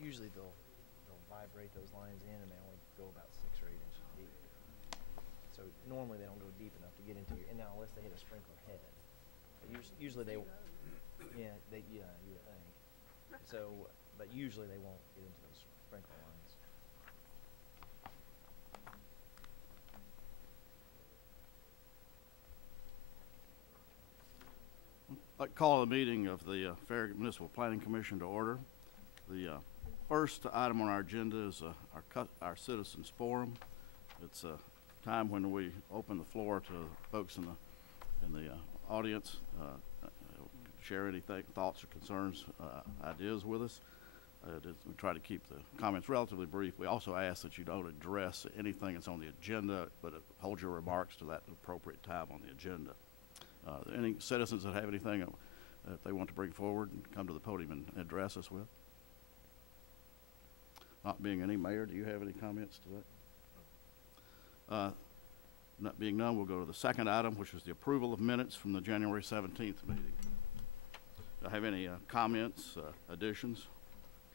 usually they'll vibrate those lines in, and they only go about 6 or 8 inches deep. So normally they don't go deep enough to get into your. And now unless they hit a sprinkler head, but usually they. Yeah, you would think. So, but usually they won't get into those sprinkler lines. I'd like to call the meeting of the Farragut Municipal Planning Commission to order. The first item on our agenda is our citizens forum. It's a time when we open the floor to folks in the audience, share anything, thoughts or concerns, ideas with us. We try to keep the comments relatively brief. We also ask that you don't address anything that's on the agenda, but hold your remarks to that appropriate time on the agenda. Any citizens that have anything that they want to bring forward and come to the podium and address us with? Not being any, Mayor, do you have any comments to that? Not being none, we'll go to the second item, which is the approval of minutes from the January 17th meeting. Do I have any comments, additions,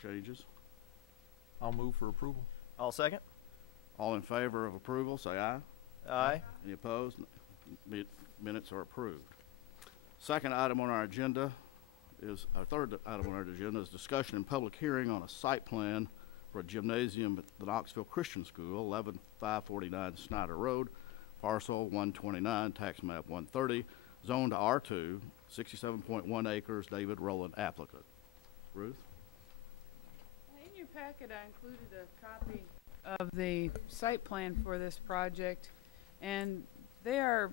changes? I'll move for approval. I'll second. All in favor of approval, say aye. Aye. Any opposed? Minutes are approved. Second item on our agenda is, our third item on our agenda is discussion and public hearing on a site plan for a gymnasium at the Knoxville Christian School, 11549 Snyder Road, parcel 129, tax map 130, zoned R2, 67.1 acres, David Rowland applicant. Ruth? In your packet, I included a copy of the site plan for this project, and they are,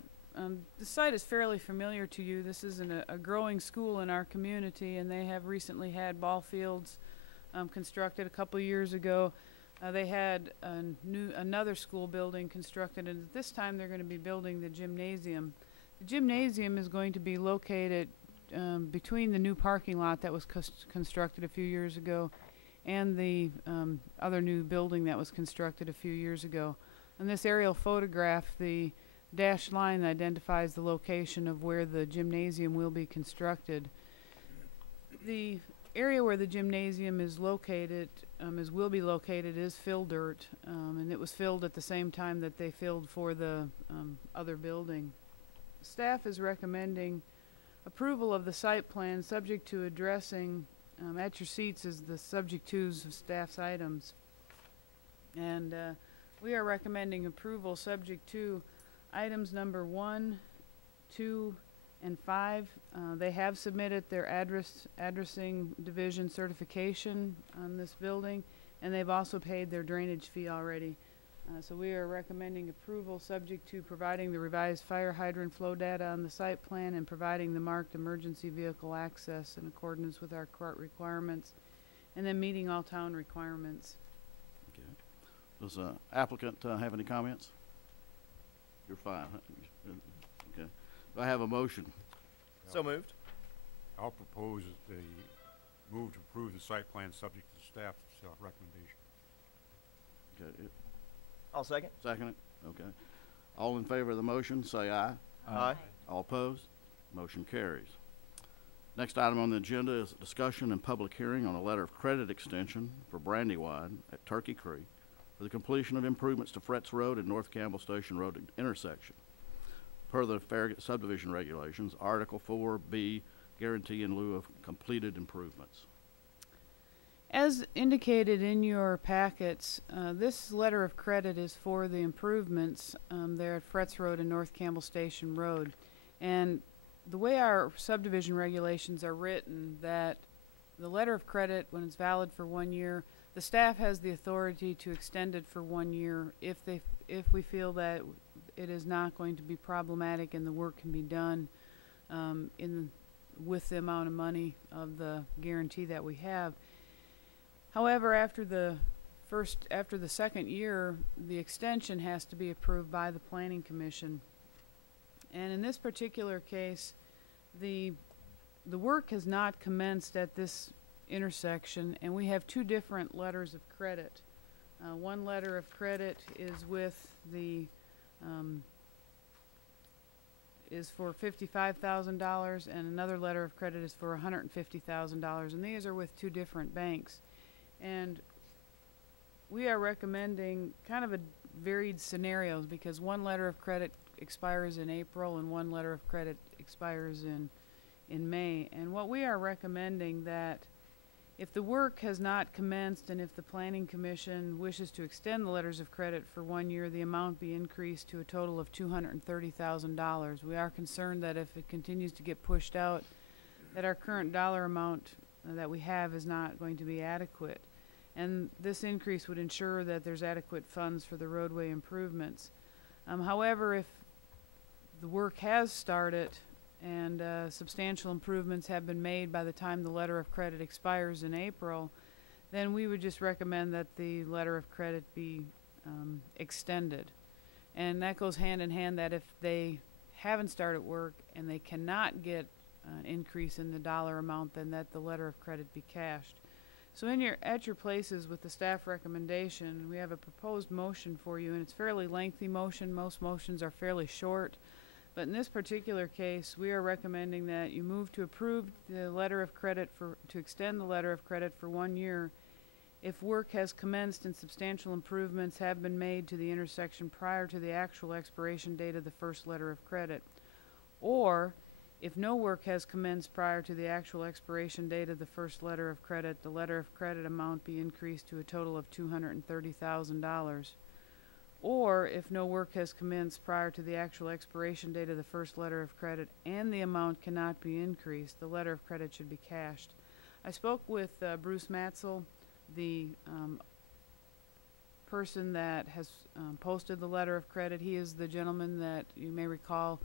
the site is fairly familiar to you. This is a growing school in our community, and they have recently had ball fields constructed a couple years ago. They had another school building constructed, and at this time they're going to be building the gymnasium. The gymnasium is going to be located between the new parking lot that was constructed a few years ago and the other new building that was constructed a few years ago. On this aerial photograph, the dashed line identifies the location of where the gymnasium will be constructed. The area where the gymnasium is located, will be located, is fill dirt, and it was filled at the same time that they filled for the other building. Staff is recommending approval of the site plan subject to addressing at your seats is the subject twos of staff's items. And we are recommending approval subject to items number 1, 2, and 5. They have submitted their addressing division certification on this building, and they've also paid their drainage fee already. So we are recommending approval subject to providing the revised fire hydrant flow data on the site plan and providing the marked emergency vehicle access in accordance with our court requirements, and then meeting all town requirements. Okay. Does the applicant have any comments? You're fine. Okay. Do I have a motion? So moved. I'll propose the move to approve the site plan subject to staff's recommendation. Okay. I'll second. Second it? Okay. All in favor of the motion, say aye. Aye. All opposed? Motion carries. Next item on the agenda is a discussion and public hearing on a letter of credit extension for Brandywine at Turkey Creek for the completion of improvements to Fretz Road and North Campbell Station Road intersection. Per the Farragut subdivision regulations, Article 4B, guarantee in lieu of completed improvements. As indicated in your packets, this letter of credit is for the improvements there at Fretz Road and North Campbell Station Road. And the way our subdivision regulations are written, that the letter of credit, when it's valid for 1 year, the staff has the authority to extend it for 1 year if we feel that it is not going to be problematic and the work can be done with the amount of money of the guarantee that we have. However, after the second year, the extension has to be approved by the Planning Commission. And in this particular case, the work has not commenced at this intersection, and we have 2 different letters of credit. One letter of credit is with the is for $55,000, and another letter of credit is for $150,000, and these are with 2 different banks. And we are recommending kind of a varied scenarios because one letter of credit expires in April and one letter of credit expires in May. And what we are recommending that if the work has not commenced and if the Planning Commission wishes to extend the letters of credit for 1 year, the amount be increased to a total of $230,000. We are concerned that if it continues to get pushed out, that our current dollar amount that we have is not going to be adequate. And this increase would ensure that there's adequate funds for the roadway improvements. However, if the work has started and substantial improvements have been made by the time the letter of credit expires in April, then we would just recommend that the letter of credit be extended. And that goes hand in hand that if they haven't started work and they cannot get an increase in the dollar amount, then that the letter of credit be cashed. So at your places with the staff recommendation, we have a proposed motion for you, and it's a fairly lengthy motion. Most motions are fairly short. But in this particular case, we are recommending that you move to approve the letter of credit to extend the letter of credit for 1 year if work has commenced and substantial improvements have been made to the intersection prior to the actual expiration date of the first letter of credit, or if no work has commenced prior to the actual expiration date of the first letter of credit, the letter of credit amount be increased to a total of $230,000. Or if no work has commenced prior to the actual expiration date of the first letter of credit and the amount cannot be increased, the letter of credit should be cashed. I spoke with Bruce Matzel, the person that has posted the letter of credit. He is the gentleman that you may recall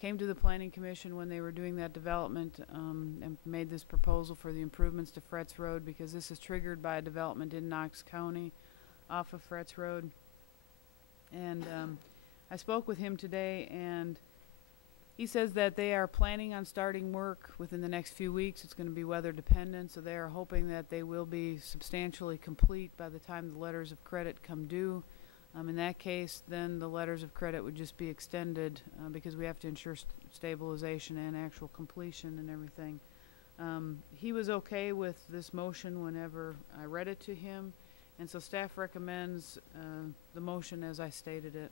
came to the Planning Commission when they were doing that development and made this proposal for the improvements to Fretz Road, because this is triggered by a development in Knox County off of Fretz Road. And I spoke with him today, and he says that they are planning on starting work within the next few weeks. It's going to be weather dependent, so they are hoping that they will be substantially complete by the time the letters of credit come due. In that case, then the letters of credit would just be extended because we have to ensure stabilization and actual completion and everything. He was okay with this motion whenever I read it to him, and so staff recommends the motion as I stated it.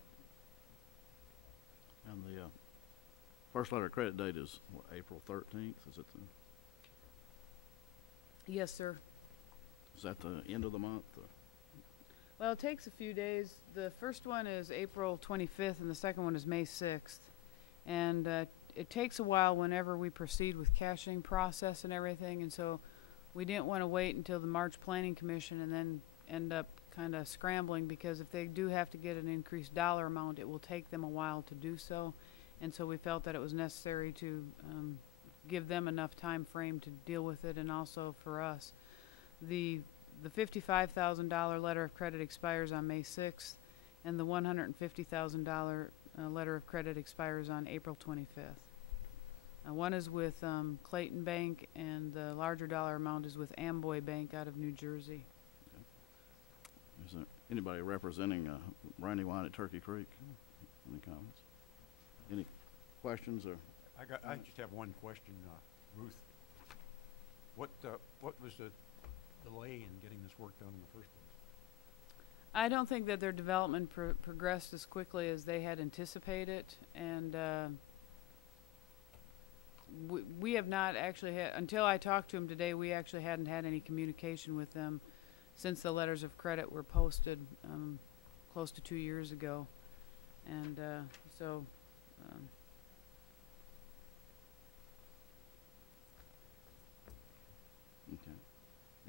And the first letter of credit date is what, April 13th? Is it Yes, sir. is that the end of the month? Or? Well, it takes a few days. The first one is April 25th, and the second one is May 6th. And it takes a while whenever we proceed with caching process and everything, and so we didn't want to wait until the March Planning Commission and then end up kind of scrambling, because if they do have to get an increased dollar amount, it will take them a while to do so. And so we felt that it was necessary to give them enough time frame to deal with it, and also for us. The $55,000 letter of credit expires on May 6th, and the $150,000 letter of credit expires on April 25th. One is with Clayton Bank, and the larger dollar amount is with Amboy Bank out of New Jersey. Is there anybody representing Brandywine at Turkey Creek? Any comments? Any questions or? I just have one question, Ruth. What was the delay in getting this work done in the first place? I don't think that their development progressed as quickly as they had anticipated, and we have not actually had, until I talked to them today, we actually hadn't had any communication with them since the letters of credit were posted close to 2 years ago. And so Okay.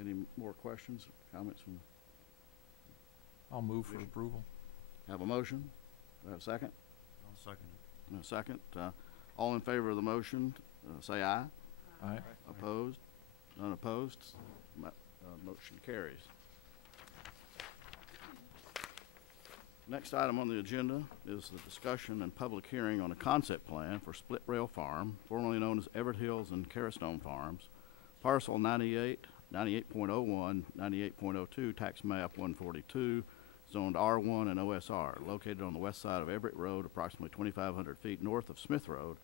Any more questions, comments from? I'll move for approval. Have a motion? Do I have a second? I'll second it. And a second. All in favor of the motion, say aye. Aye. Opposed? None opposed? Motion carries. Next item on the agenda is the discussion and public hearing on a concept plan for Split Rail Farm, formerly known as Everett Hills and Carrastone Farms, parcel 98, 98.01, 98.02, tax map 142, zoned R1 and OSR, located on the west side of Everett Road, approximately 2,500 feet north of Smith Road,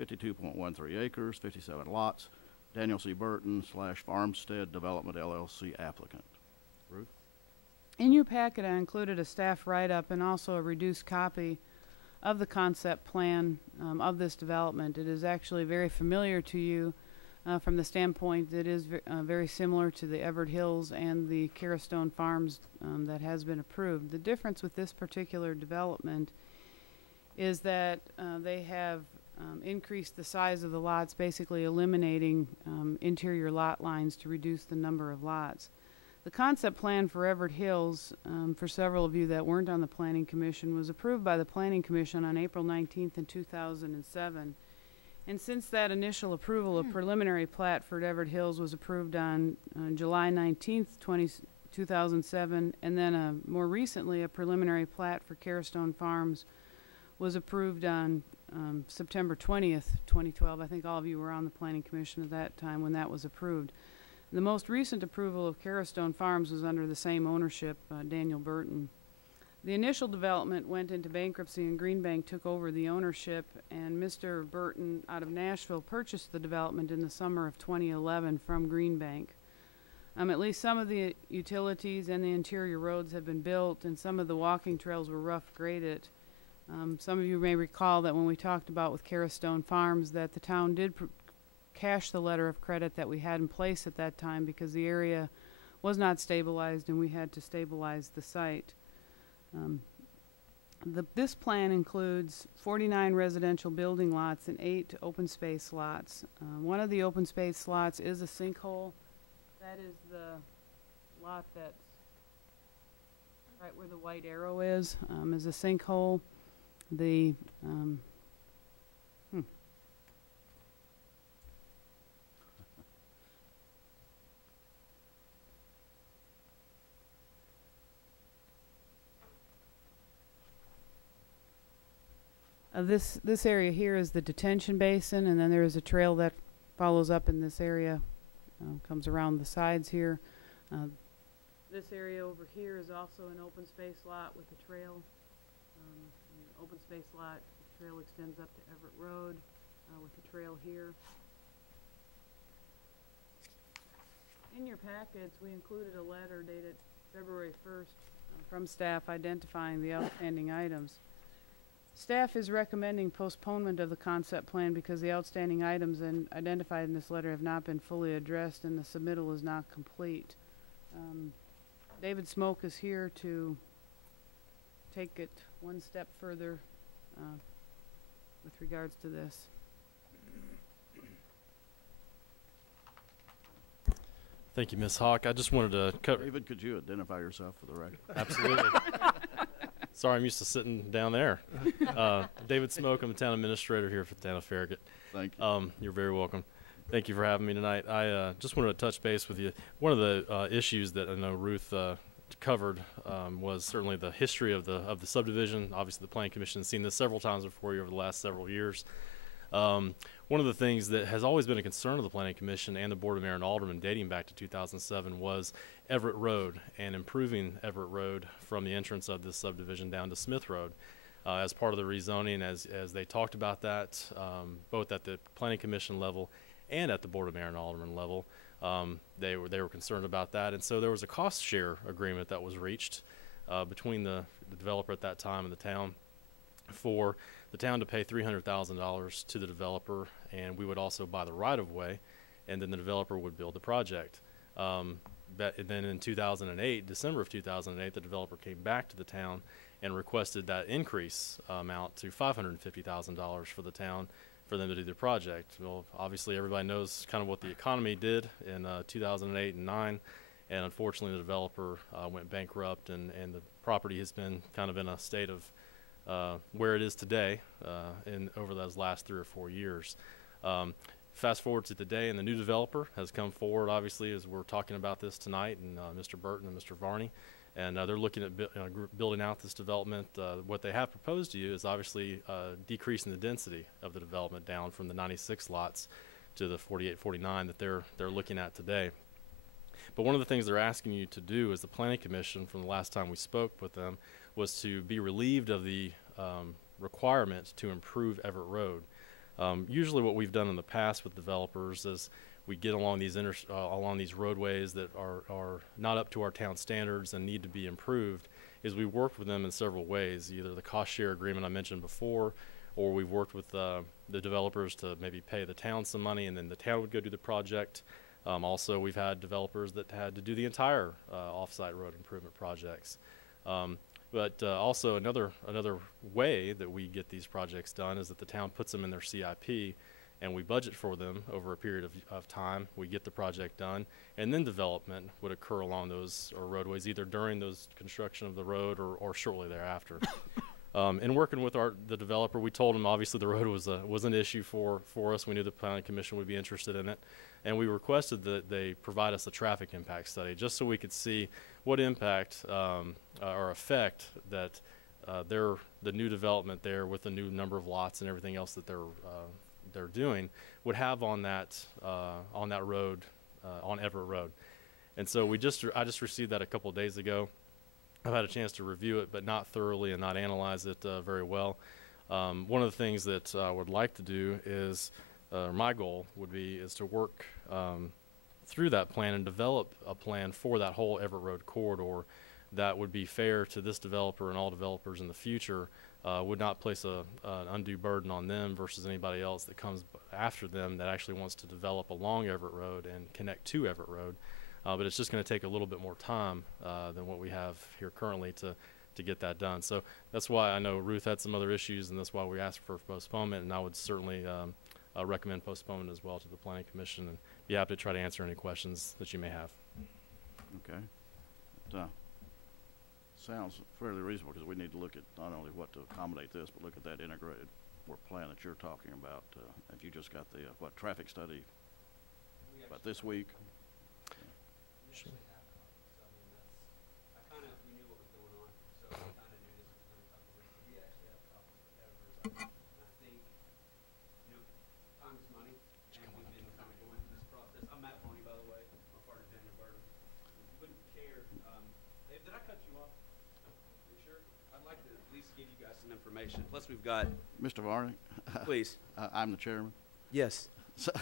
52.13 acres, 57 lots, Daniel C. Burton / Farmstead Development LLC applicant. Ruth? In your packet, I included a staff write-up and also a reduced copy of the concept plan of this development. It is actually very familiar to you from the standpoint that it is very similar to the Everett Hills and the Caristone Farms that has been approved. The difference with this particular development is that they have increased the size of the lots, basically eliminating interior lot lines to reduce the number of lots. The concept plan for Everett Hills, for several of you that weren't on the Planning Commission, was approved by the Planning Commission on April 19th in 2007. And since that initial approval, a preliminary plat for Everett Hills was approved on July 19th, 2007, and then more recently a preliminary plat for Caristone Farms was approved on September 20th, 2012. I think all of you were on the Planning Commission at that time when that was approved. The most recent approval of Caristone Farms was under the same ownership, Daniel Burton. The initial development went into bankruptcy and Greenbank took over the ownership, and Mr. Burton out of Nashville purchased the development in the summer of 2011 from Greenbank. At least some of the utilities and the interior roads have been built and some of the walking trails were rough graded. Some of you may recall that when we talked about with Caristone Farms that the town did cash the letter of credit that we had in place at that time because the area was not stabilized and we had to stabilize the site. This plan includes 49 residential building lots and 8 open space lots. One of the open space lots is a sinkhole. That is the lot that's right where the white arrow is a sinkhole. The this area here is the detention basin, and then there is a trail that follows up in this area, comes around the sides here. This area over here is also an open space lot with a trail. An open space lot, the trail extends up to Everett Road with the trail here. In your packets, we included a letter dated February 1st from staff identifying the outstanding items. Staff is recommending postponement of the concept plan because the outstanding items identified in this letter have not been fully addressed and the submittal is not complete. David Smoke is here to take it one step further with regards to this. Thank you, Ms. Hawk. I just wanted to cover. David, could you identify yourself for the record? Absolutely. Sorry, I'm used to sitting down there. David Smoke, I'm the town administrator here for the town of Farragut. Thank you. You're very welcome. Thank you for having me tonight. I just wanted to touch base with you. One of the issues that I know Ruth covered was certainly the history of the subdivision. Obviously, the Planning Commission has seen this several times before you over the last several years. One of the things that has always been a concern of the Planning Commission and the Board of Mayor and Aldermen dating back to 2007 was Everett Road and improving Everett Road from the entrance of this subdivision down to Smith Road. As part of the rezoning, as they talked about that, both at the Planning Commission level and at the Board of Mayor and Aldermen level, they were concerned about that, and so there was a cost share agreement that was reached between the developer at that time and the town for the town to pay $300,000 to the developer, and we would also buy the right-of-way, and then the developer would build the project. Then in 2008, December of 2008, the developer came back to the town and requested that increase amount to $550,000 for the town for them to do the project. Well, obviously everybody knows kind of what the economy did in 2008 and 9, and unfortunately the developer went bankrupt, and the property has been kind of in a state of where it is today over those last 3 or 4 years. Fast forward to today, and the new developer has come forward, obviously, as we're talking about this tonight, and Mr. Burton and Mr. Varney, and they're looking at building out this development. What they have proposed to you is obviously decreasing the density of the development down from the 96 lots to the 48, 49 that they're looking at today. But one of the things they're asking you to do as the Planning Commission, from the last time we spoke with them, was to be relieved of the requirement to improve Everett Road. Usually what we've done in the past with developers is we get along these along these roadways that are not up to our town standards and need to be improved, is we worked with them in several ways, either the cost share agreement I mentioned before, or we've worked with the developers to maybe pay the town some money and then the town would go do the project. Also, we've had developers that had to do the entire off-site road improvement projects. But also another way that we get these projects done is that the town puts them in their CIP and we budget for them over a period of time. We get the project done, and then development would occur along those roadways, either during those construction of the road or shortly thereafter. In working with the developer, we told him obviously the road was an issue for us. We knew the planning commission would be interested in it, and we requested that they provide us a traffic impact study just so we could see what impact or effect that the new development there with the new number of lots and everything else that they're doing would have on that road, on Everett Road. And so I just received that a couple of days ago. I've had a chance to review it, but not thoroughly and not analyze it very well. One of the things that I would like to do is, my goal would be, is to work through that plan and develop a plan for that whole Everett Road corridor that would be fair to this developer and all developers in the future, would not place an undue burden on them versus anybody else that comes after them that actually wants to develop along Everett Road and connect to Everett Road. But it's just going to take a little bit more time than what we have here currently to get that done. So that's why I know Ruth had some other issues, and that's why we asked for postponement, and I would certainly recommend postponement as well to the Planning Commission, and be happy to try to answer any questions that you may have. Okay. It, sounds fairly reasonable because we need to look at not only what to accommodate this, but look at that integrated work plan that you're talking about. If you just got the traffic study about this week. Sure. Did I cut you off? No. Are you sure? I'd like to at least give you guys some information. Plus, we've got. Mr. Varney? Please. I'm the chairman. Yes. So,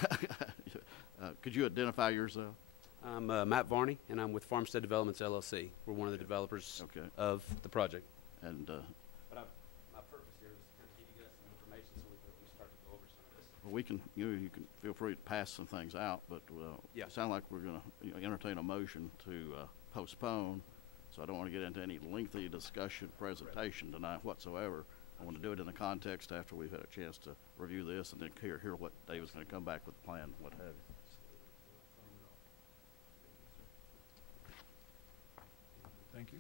could you identify yourself? I'm Matt Varney, and I'm with Farmstead Developments, LLC. We're one of the developers of the project. And But my purpose here is to give you guys some information so we can at least start to go over some of this. well, we can, you can feel free to pass some things out, but Yeah. it sounds like we're going to entertain a motion to postpone. So I don't want to get into any lengthy discussion, presentation tonight whatsoever. I want to do it in the context after we've had a chance to review this and then hear what David's going to come back with a plan, what have you. Thank you.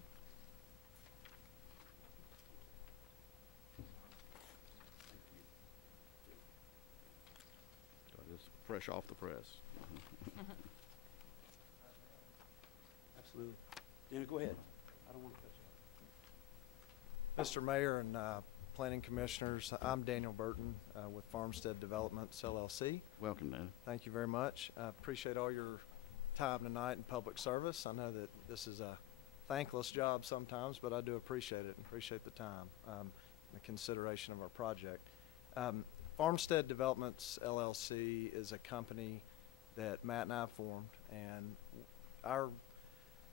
So just fresh off the press. Absolutely. Dana, go ahead. I don't want to cut you off. Mr. Mayor and Planning Commissioners, I'm Daniel Burton with Farmstead Developments, LLC. Welcome, Dan. Thank you very much. I appreciate all your time tonight in public service. I know that this is a thankless job sometimes, but I do appreciate it and appreciate the time and the consideration of our project. Farmstead Developments, LLC is a company that Matt and I formed, and our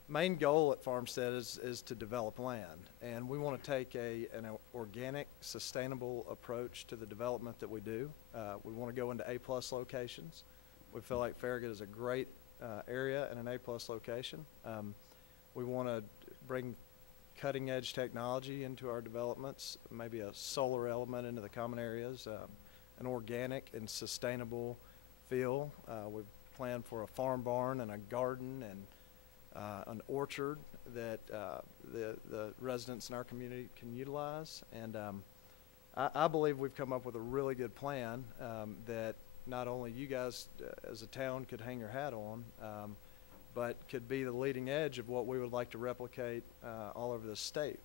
main goal at Farmstead is to develop land, and we want to take an organic, sustainable approach to the development that we do. We want to go into A+ locations. We feel like Farragut is a great area and an A+ location. We want to bring cutting-edge technology into our developments, maybe a solar element into the common areas, an organic and sustainable feel. We plan for a farm barn and a garden and an orchard that the residents in our community can utilize. And I believe we've come up with a really good plan that not only you guys as a town could hang your hat on, but could be the leading edge of what we would like to replicate all over the state.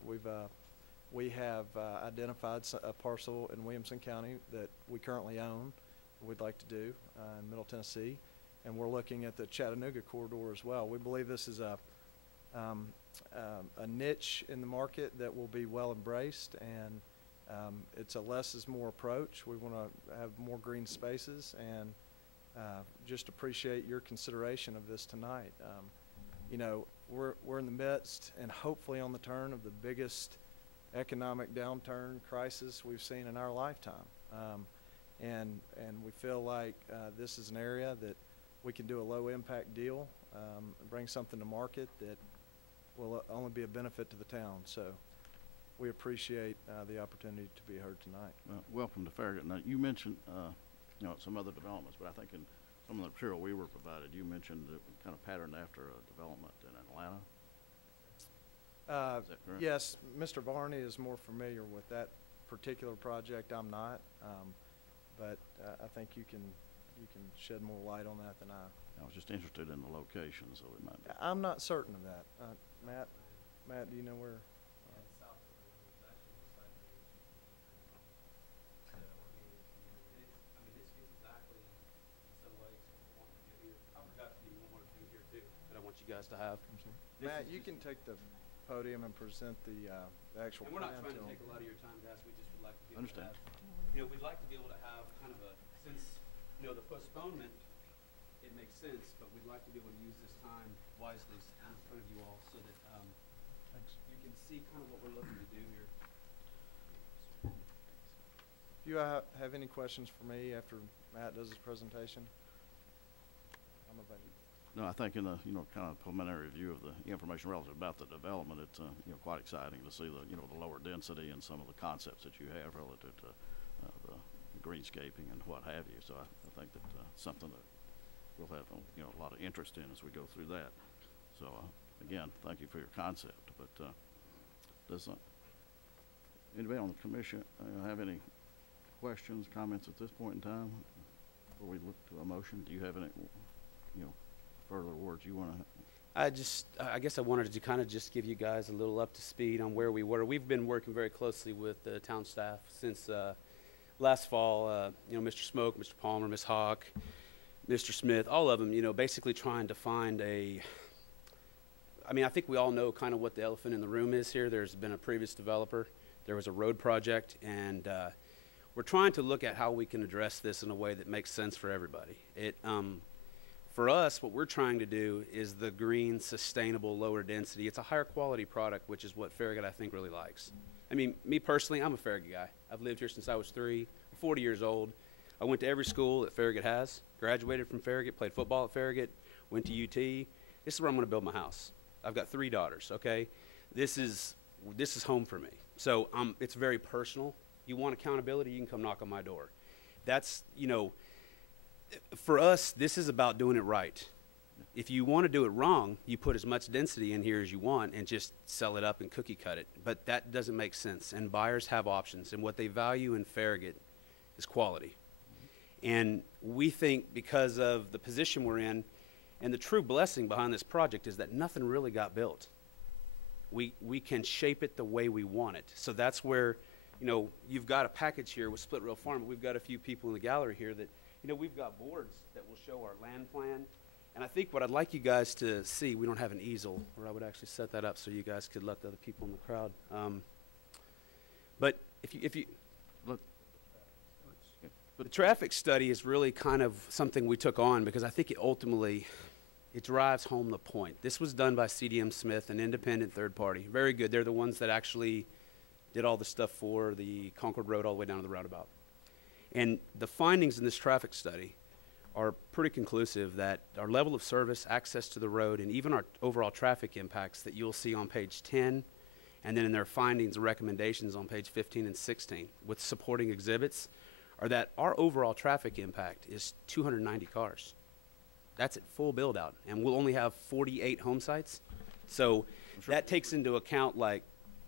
We have identified a parcel in Williamson County that we currently own, we'd like to do in Middle Tennessee. And we're looking at the Chattanooga corridor as well. We believe this is a niche in the market that will be well embraced, and it's a less is more approach. We want to have more green spaces, and just appreciate your consideration of this tonight. You know, we're in the midst and hopefully on the turn of the biggest economic downturn crisis we've seen in our lifetime. And we feel like this is an area that we can do a low impact deal, bring something to market that will only be a benefit to the town. So we appreciate the opportunity to be heard tonight. Welcome to Farragut. Now, you mentioned, you know, some other developments, but I think in some of the material we were provided, you mentioned it kind of patterned after a development in Atlanta. Is that correct? Yes, Mr. Varney is more familiar with that particular project. I'm not, but I think you can shed more light on that than I. I was just interested in the location, so we might. I'm not certain of that. Matt, do you know where? I want you guys to have. Matt, you can take the podium and present the actual And we're not plan trying to them. take a lot of your time, guys. We just would like to be able to Understand. have, you know, we'd like to be able to have kind of a, since, you know, the postponement, it makes sense, but we'd like to be able to use this time wisely in front of you all so that you can see kind of what we're looking to do here. Do you have any questions for me after Matt does his presentation? I'm available. No, I think in the, you know, kind of preliminary review of the information relative about the development, it's, you know, quite exciting to see the, you know, the lower density and some of the concepts that you have relative to the greenscaping and what have you. So I think that something that we'll have, you know, a lot of interest in as we go through that. So, again, thank you for your concept. But does anybody on the commission have any questions, comments at this point in time before we look to a motion? Do you have any, you know, further words you want to? I guess I wanted to kind of just give you guys a little up to speed on where we were. We've been working very closely with the town staff since last fall. You know, Mr. Smoke, Mr. Palmer, Ms. Hawk, Mr. Smith, all of them, you know, basically trying to find I mean, I think we all know kind of what the elephant in the room is here. There's been a previous developer. There was a road project, and we're trying to look at how we can address this in a way that makes sense for everybody. For us, what we're trying to do is the green, sustainable, lower density. It's a higher quality product, which is what Farragut, I think, really likes. I mean, me personally, I'm a Farragut guy. I've lived here since I was 3. I'm 40 years old. I went to every school that Farragut has, graduated from Farragut, played football at Farragut, went to UT. This is where I'm going to build my house. I've got 3 daughters, okay? This is home for me. So it's very personal. You want accountability, you can come knock on my door. That's, you know, for us, this is about doing it right. If you want to do it wrong, you put as much density in here as you want and just sell it up and cookie cut it. But that doesn't make sense. And buyers have options. And what they value in Farragut is quality. And we think because of the position we're in, and the true blessing behind this project is that nothing really got built. We can shape it the way we want it. So that's where, you know, you've got a package here with Split Rail Farm. We've got a few people in the gallery here that, you know, we've got boards that will show our land plan. And I think what I'd like you guys to see, we don't have an easel, or I would actually set that up so you guys could let the other people in the crowd. But if you Look, the traffic study is really kind of something we took on because I think it drives home the point. This was done by CDM Smith, an independent third party. Very good. They're the ones that actually did all the stuff for the Concord Road all the way down to the roundabout. And the findings in this traffic study are pretty conclusive that our level of service, access to the road, and even our overall traffic impacts that you'll see on page 10, and then in their findings and recommendations on page 15 and 16 with supporting exhibits, are that our overall traffic impact is 290 cars. That's at full build out, and we'll only have 48 home sites. So that takes into account like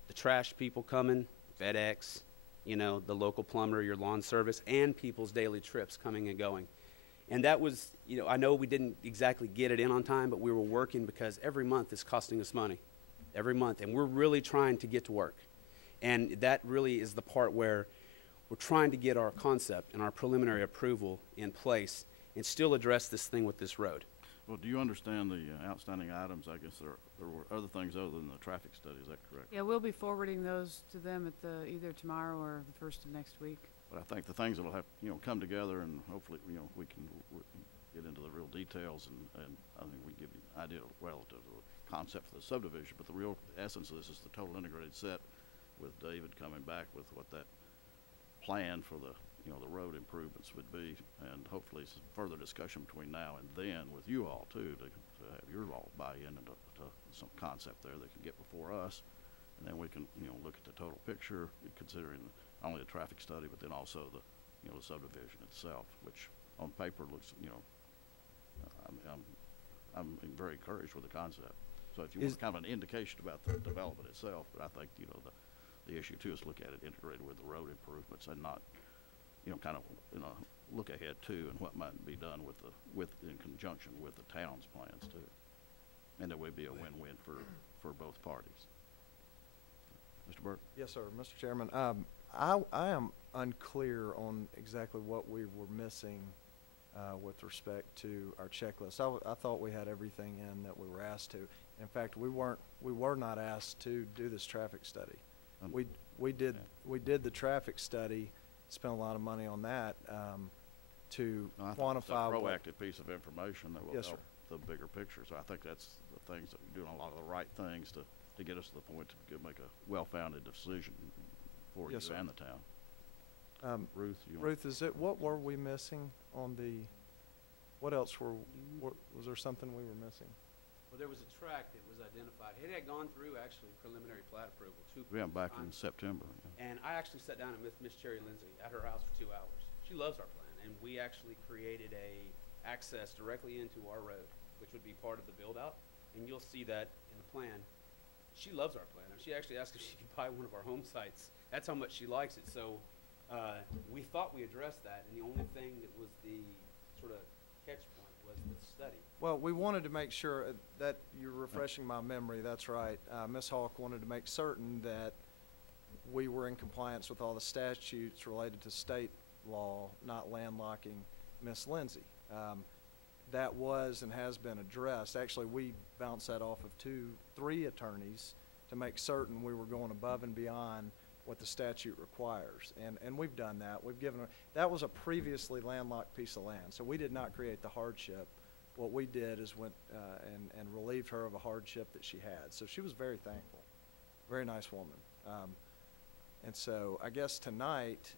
the trash people coming, FedEx, you know, the local plumber, your lawn service, and people's daily trips coming and going. And that was, you know, I know we didn't exactly get it in on time, but we were working because every month is costing us money, every month. And we're really trying to get to work. And that really is the part where we're trying to get our concept and our preliminary approval in place and still address this thing with this road. well, do you understand the outstanding items? I guess there were other things other than the traffic study. Is that correct? Yeah, we'll be forwarding those to them at either tomorrow or the first of next week. But I think the things that'll have, you know, come together and hopefully, you know, we can get into the real details, and I think we can give you an idea relative to the concept for the subdivision, but the real essence of this is the total integrated set, with David coming back with what that plan for the, the road improvements would be, and hopefully some further discussion between now and then with you all too, to have your all buy-in into to some concept there that can get before us, and then we can, look at the total picture, considering not only the traffic study, but then also the, the subdivision itself, which on paper looks, I'm very encouraged with the concept. So if you want kind of an indication about the development itself, but I think, the issue too is look at it integrated with the road improvements and not, kind of, look ahead too and what might be done in conjunction with the town's plans too. And there would be a win-win for both parties. Mr. Burke? Yes, sir. Mr. Chairman, I am unclear on exactly what we were missing with respect to our checklist. I thought we had everything in that we were asked to. In fact, we were not asked to do this traffic study. We did the traffic study, spent a lot of money on that to quantify. It's a proactive piece of information that will Yes, help the bigger picture. So I think that's the things that you're doing a lot of the right things to get us to the point to make a well-founded decision for Yes, you sir. and the town. Ruth, Ruth, what were we missing on the? What else was there something we were missing? Well, there was a track that was identified. It had gone through actually preliminary plat approval Yeah, back in times. September. Yeah. And I actually sat down with Miss Cherry Lindsay at her house for 2 hours. She loves our plan, and we actually created a access directly into our road, which would be part of the build out. And you'll see that in the plan. She loves our plan. She actually asked if she could buy one of our home sites. That's how much she likes it. So we thought we addressed that, and the only thing that was the sort of catch point was the study. Well, we wanted to make sure that you're refreshing my memory. That's right. Ms. Hawk wanted to make certain that we were in compliance with all the statutes related to state law, not landlocking Ms. Lindsay. That was and has been addressed. Actually, we bounced that off of 3 attorneys to make certain we were going above and beyond what the statute requires. And we've done that. We've given her, that was a previously landlocked piece of land, so we did not create the hardship. What we did is went and relieved her of a hardship that she had. So she was very thankful. Very nice woman. And so I guess tonight,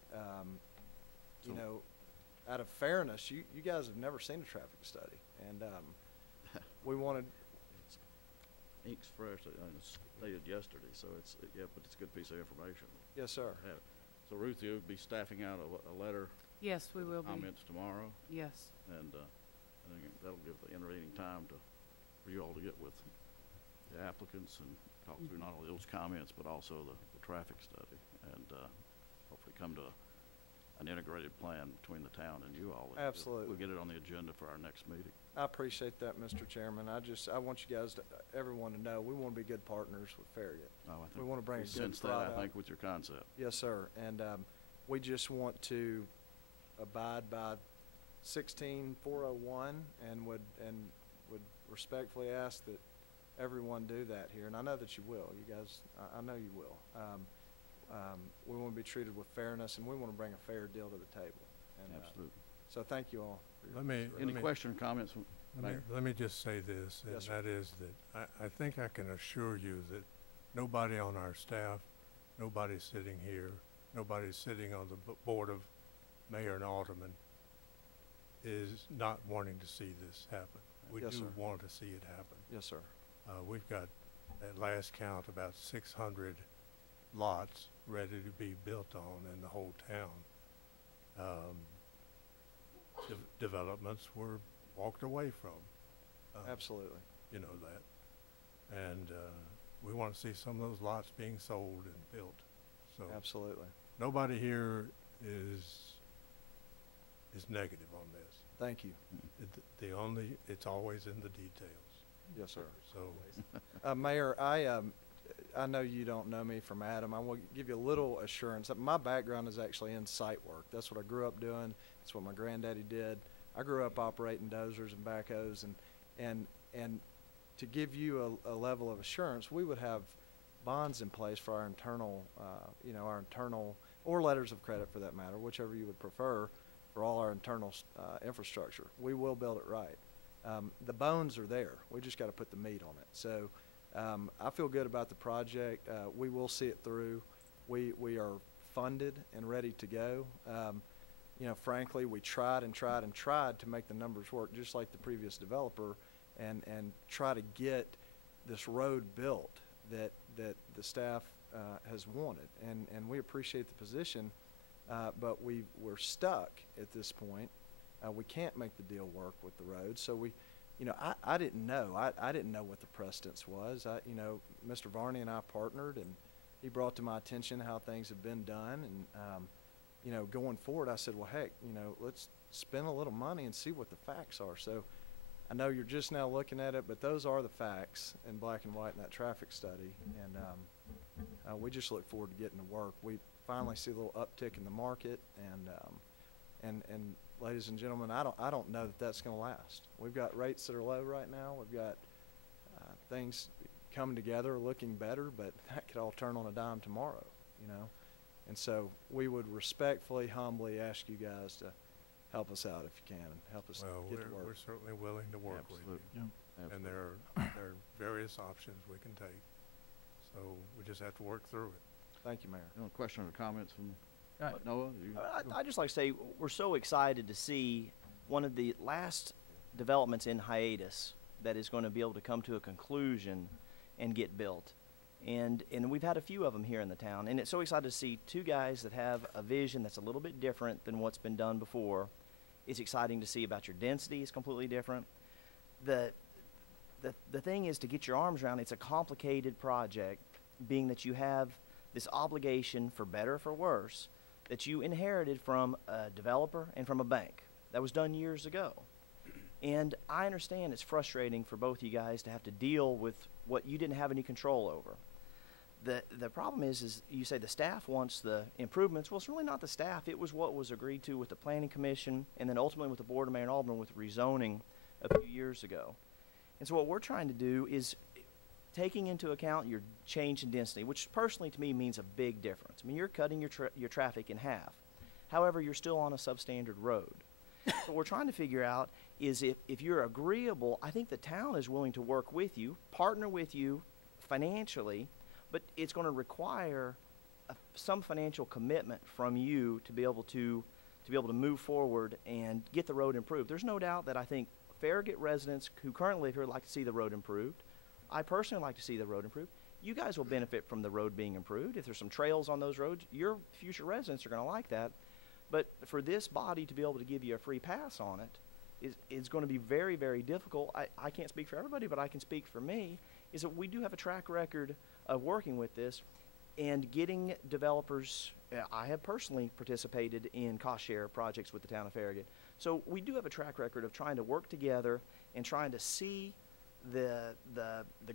out of fairness, you guys have never seen a traffic study. And we wanted... Ink's fresh. It's dated yesterday, so but it's a good piece of information. Yes, sir. So Ruth, you'll be staffing out a letter, Yes, we will be. comments tomorrow, Yes. and I think that'll give the intervening time for you all to get with the applicants and talk through not only those comments, but also the traffic study, and hopefully come to an integrated plan between the town and you all. Absolutely. We'll get it on the agenda for our next meeting. I appreciate that, Mr. Chairman. I want you guys everyone to know we want to be good partners with Farragut. Oh, I think We want to bring we a good sense that, I product. think, with your concept. Yes, sir. And we just want to abide by 16401 and would respectfully ask that everyone do that here. And I know that you will. You guys, I know you will. We want to be treated with fairness, and we want to bring a fair deal to the table. And, Absolutely. so thank you all. For your Let me- consideration. Any question or comments? Let me just say this, and Yes, sir. that is that I think I can assure you that nobody on our staff, nobody sitting here, nobody sitting on the board of mayor and aldermen is not wanting to see this happen. We Yes, do sir. want to see it happen. Yes, sir. We've got, at last count, about 600 lots ready to be built on in the whole town. Developments were walked away from. Absolutely. You know that. And we want to see some of those lots being sold and built. So Absolutely. nobody here is negative on this. Thank you. It's always in the details. Yes, sir. So Mayor, I know you don't know me from Adam. I will give you a little assurance. My background is actually in site work. That's what I grew up doing. That's what my granddaddy did. I grew up operating dozers and backhoes, and to give you a level of assurance, we would have bonds in place for our internal, or letters of credit for that matter, whichever you would prefer, for all our internal infrastructure. We will build it right. The bones are there. We just got to put the meat on it. So I feel good about the project. We will see it through. We are funded and ready to go. You know, frankly, we tried and tried and tried to make the numbers work, just like the previous developer, and try to get this road built that the staff has wanted. And we appreciate the position, but we're stuck at this point. We can't make the deal work with the road. So you know, I didn't know. I didn't know what the precedence was. You know, Mr. Varney and I partnered, and he brought to my attention how things have been done. And, you know, going forward, I said, well, heck, you know, let's spend a little money and see what the facts are. So I know you're just now looking at it, but those are the facts in black and white in that traffic study. And we just look forward to getting to work. We finally see a little uptick in the market, and ladies and gentlemen, I don't know that that's going to last. We've got rates that are low right now. We've got things coming together, looking better, but that could all turn on a dime tomorrow, you know. And so we would respectfully, humbly ask you guys to help us out if you can, and help us Well, get to work. we're certainly willing to work with you. Absolutely. And there are various options we can take. So we just have to work through it. Thank you, Mayor. Any question or comments from Uh, Noah? You- I just like to say we're so excited to see one of the last developments in hiatus that is going to be able to come to a conclusion and get built. And we've had a few of them here in the town, and it's so excited to see two guys that have a vision that's a little bit different than what's been done before. It's exciting to see about your density is completely different. The thing is to get your arms around. It's a complicated project, being that you have this obligation, for better or for worse, that you inherited from a developer and from a bank. That was done years ago. And I understand it's frustrating for both you guys to have to deal with what you didn't have any control over. The problem is you say the staff wants the improvements. Well, it's really not the staff. It was what was agreed to with the Planning Commission and then ultimately with the Board of Mayor and Alderman with rezoning a few years ago. And so what we're trying to do is taking into account your change in density, which personally to me means a big difference. I mean, you're cutting your traffic in half. However, you're still on a substandard road. So what we're trying to figure out is if you're agreeable, I think the town is willing to work with you, partner with you financially, but it's going to require some financial commitment from you to be able to move forward and get the road improved. There's no doubt that I think Farragut residents who currently live here like to see the road improved. I personally like to see the road improved. You guys will benefit from the road being improved. If there's some trails on those roads, your future residents are going to like that. But for this body to be able to give you a free pass on it is going to be very, very difficult. I can't speak for everybody, but I can speak for me, is that we do have a track record of working with this and getting developers. I have personally participated in cost share projects with the town of Farragut. So we do have a track record of trying to work together and trying to see the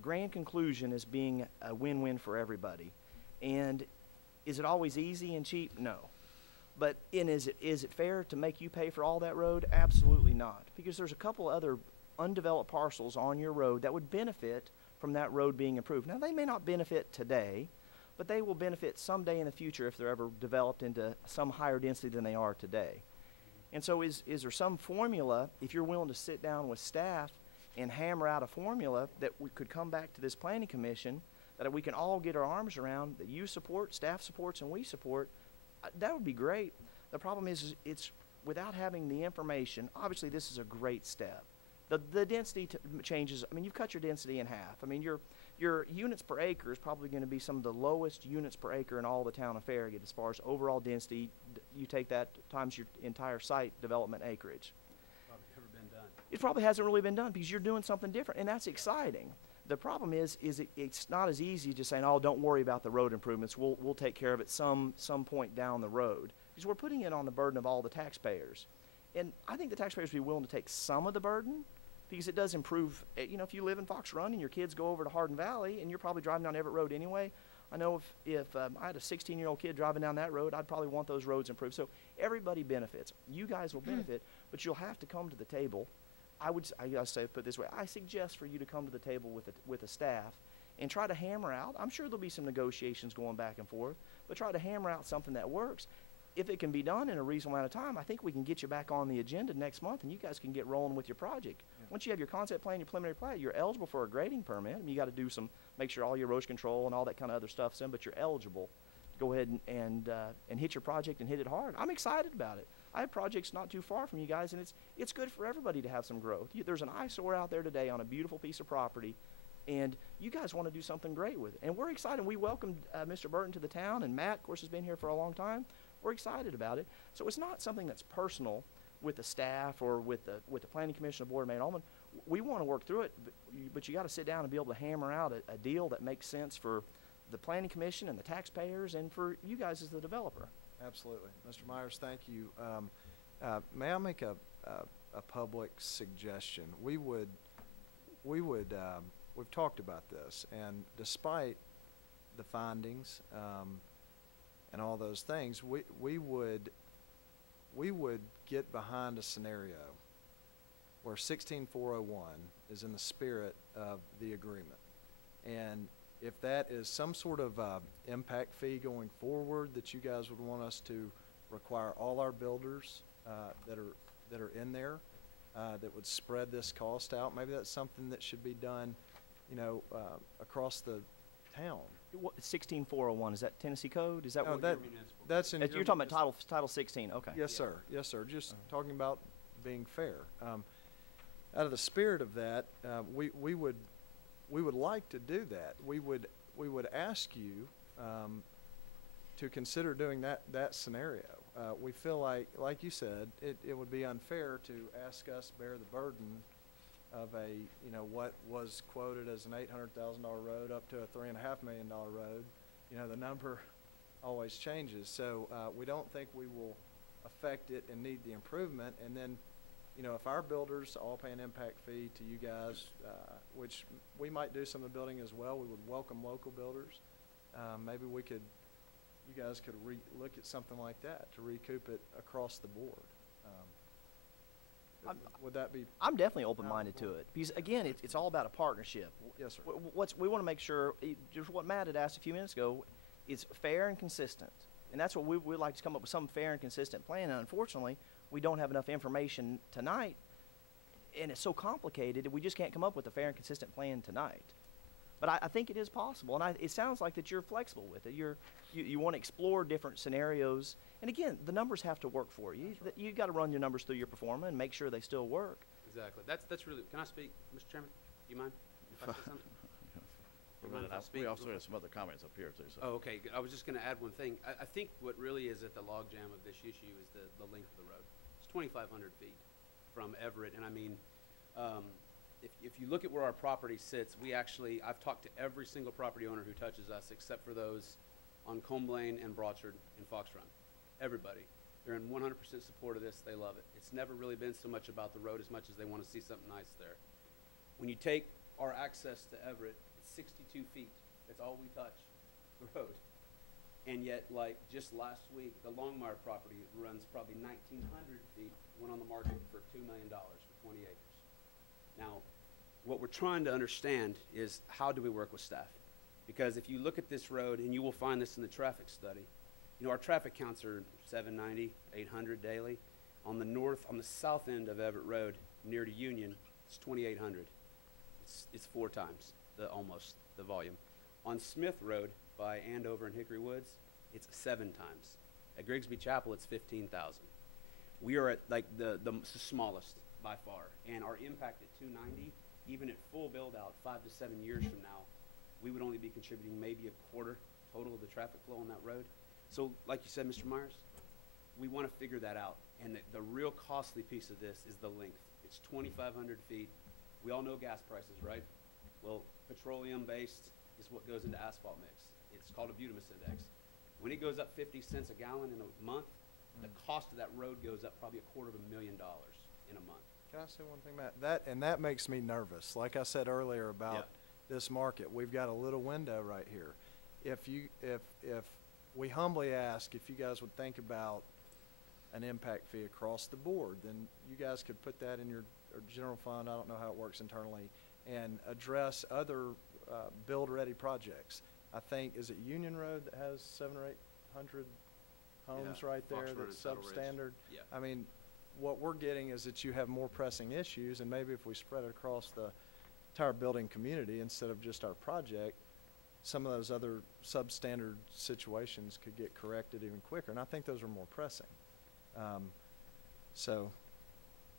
grand conclusion as being a win-win for everybody. And is it always easy and cheap? No. But is it fair to make you pay for all that road? Absolutely not. Because there's a couple other undeveloped parcels on your road that would benefit from that road being improved. Now, they may not benefit today, but they will benefit someday in the future if they're ever developed into some higher density than they are today. And so is there some formula, if you're willing to sit down with staff and hammer out a formula that we could come back to this planning commission, that we can all get our arms around, that you support, staff supports, and we support, that would be great. The problem is it's without having the information. Obviously, this is a great step. The density changes. I mean, you've cut your density in half. I mean, your units per acre is probably going to be some of the lowest units per acre in all the town of Farragut as far as overall density. You take that times your entire site development acreage. Probably never been done. It probably hasn't really been done because you're doing something different, and that's exciting. The problem is it's not as easy just saying, oh, don't worry about the road improvements. We'll take care of it some point down the road. Because we're putting it on the burden of all the taxpayers. And I think the taxpayers would be willing to take some of the burden because it does improve. You know, if you live in Fox Run and your kids go over to Hardin Valley and you're probably driving down Everett Road anyway, I know if I had a 16-year-old kid driving down that road, I'd probably want those roads improved. So everybody benefits. You guys will benefit, but you'll have to come to the table. I gotta say, put it this way, I suggest for you to come to the table with the staff and try to hammer out. I'm sure there'll be some negotiations going back and forth, but try to hammer out something that works. if it can be done in a reasonable amount of time, I think we can get you back on the agenda next month, and you guys can get rolling with your project. Yeah. Once you have your concept plan, your preliminary plat, you're eligible for a grading permit. I mean, you got to do make sure all your erosion control and all that kind of other stuff's in, but you're eligible to go ahead and hit your project and hit it hard. I'm excited about it. I have projects not too far from you guys, and it's good for everybody to have some growth. There's an eyesore out there today on a beautiful piece of property, and you guys want to do something great with it. And we're excited. We welcomed Mr. Burton to the town, and Matt, of course, has been here for a long time. We're excited about it. So it's not something that's personal with the staff or with the Planning Commission or Board of Mayor and Alderman. We want to work through it, but you got to sit down and be able to hammer out a deal that makes sense for the Planning Commission and the taxpayers and for you guys as the developer. Absolutely. Mr. Myers, thank you. May I make a public suggestion? We've talked about this, and despite the findings and all those things, we would get behind a scenario where 16401 is in the spirit of the agreement. And if that is some sort of impact fee going forward that you guys would want us to require all our builders that are in there that would spread this cost out, maybe that's something that should be done, across the town. 16401, is that Tennessee code? Is that No, what that's in you're your talking about Title 16? Okay. Yes, sir. Yes, sir. Just talking about being fair. Out of the spirit of that, we would like to do that. We would ask you to consider doing that scenario. We feel like you said, it would be unfair to ask us bear the burden of what was quoted as an $800,000 road up to a $3.5 million road. The number always changes. So we don't think we will affect it and need the improvement. And then, if our builders all pay an impact fee to you guys, which we might do some of the building as well, we would welcome local builders. Maybe you guys could look at something like that to recoup it across the board. Would that be? I'm definitely open-minded to it because again, it's all about a partnership. Yes, sir. We want to make sure, just what Matt had asked a few minutes ago, it's fair and consistent, and that's what we'd like to come up with, some fair and consistent plan. And unfortunately, we don't have enough information tonight, and it's so complicated that we just can't come up with a fair and consistent plan tonight. But I think it is possible, and it sounds like that you're flexible with it. You want to explore different scenarios, and again, the numbers have to work for you. Right. You got to run your numbers through your performer and make sure they still work. Exactly. That's really. Can I speak, Mr. Chairman? Do you mind if I say something? You mind if I speak We real also quick? have some other comments up here too. So. Oh, okay. I was just going to add one thing. I think what really is at the logjam of this issue is the length of the road. It's 2,500 feet from Everett, and I mean, if you look at where our property sits, I've talked to every single property owner who touches us except for those on Combe Lane and Broadchurch and Fox Run. Everybody. They're in 100% support of this. They love it. It's never really been so much about the road as much as they want to see something nice there. When you take our access to Everett, it's 62 feet. That's all we touch, the road. And yet, like just last week, the Longmire property runs probably 1,900 feet, went on the market for $2 million for 20 acres. Now, what we're trying to understand is how do we work with staff? Because if you look at this road, and you will find this in the traffic study, our traffic counts are 790, 800 daily. On the south end of Everett Road, near to Union, it's 2,800. It's 4 times almost the volume. On Smith Road by Andover and Hickory Woods, it's 7 times. At Grigsby Chapel, it's 15,000. We are at like the smallest by far, and our impact at 290, even at full build out 5 to 7 years from now, we would only be contributing maybe a quarter total of the traffic flow on that road. So like you said, Mr. Myers, we want to figure that out, and the real costly piece of this is the length. It's 2,500 feet. We all know gas prices, right? Well, petroleum-based is what goes into asphalt mix. It's called a Butamus index. When it goes up 50 cents a gallon in a month, the cost of that road goes up probably $250,000 in a month. Can I say one thing, Matt? That makes me nervous. Like I said earlier about this market, we've got a little window right here. If we humbly ask if you guys would think about an impact fee across the board, then you guys could put that in your general fund. I don't know how it works internally, and address other build-ready projects. I think, is it Union Road that has 700 or 800 homes Yeah, right there Fox Road that's and Saddle Ridge. substandard. Yeah. I mean, what we're getting is that you have more pressing issues, and maybe if we spread it across the entire building community instead of just our project, some of those other substandard situations could get corrected even quicker. And I think those are more pressing. So,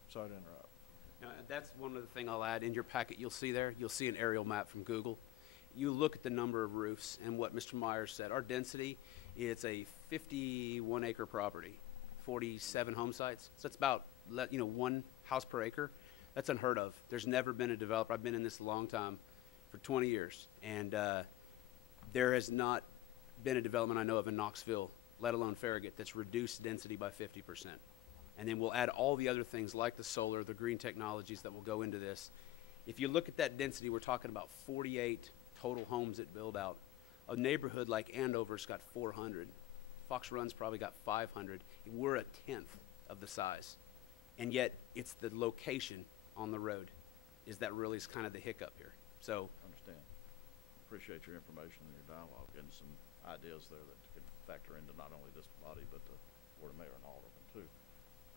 sorry to interrupt. That's one other thing I'll add. In your packet, you'll see an aerial map from Google. You look at the number of roofs and what Mr. Myers said. Our density, it's a 51-acre property, 47 home sites. So that's about, 1 house per acre. That's unheard of. There's never been a developer. I've been in this a long time, for 20 years. And there has not been a development I know of in Knoxville, let alone Farragut, that's reduced density by 50%. And then we'll add all the other things like the solar, the green technologies that will go into this. If you look at that density, we're talking about 48 total homes that build out. A neighborhood like Andover's got 400. Fox Run's probably got 500. We're a tenth of the size. And yet, it's the location on the road that really is kind of the hiccup here. So, Understand. Appreciate your information and your dialogue and some ideas there that can factor into not only this body, but the Board of Mayor and all of them too.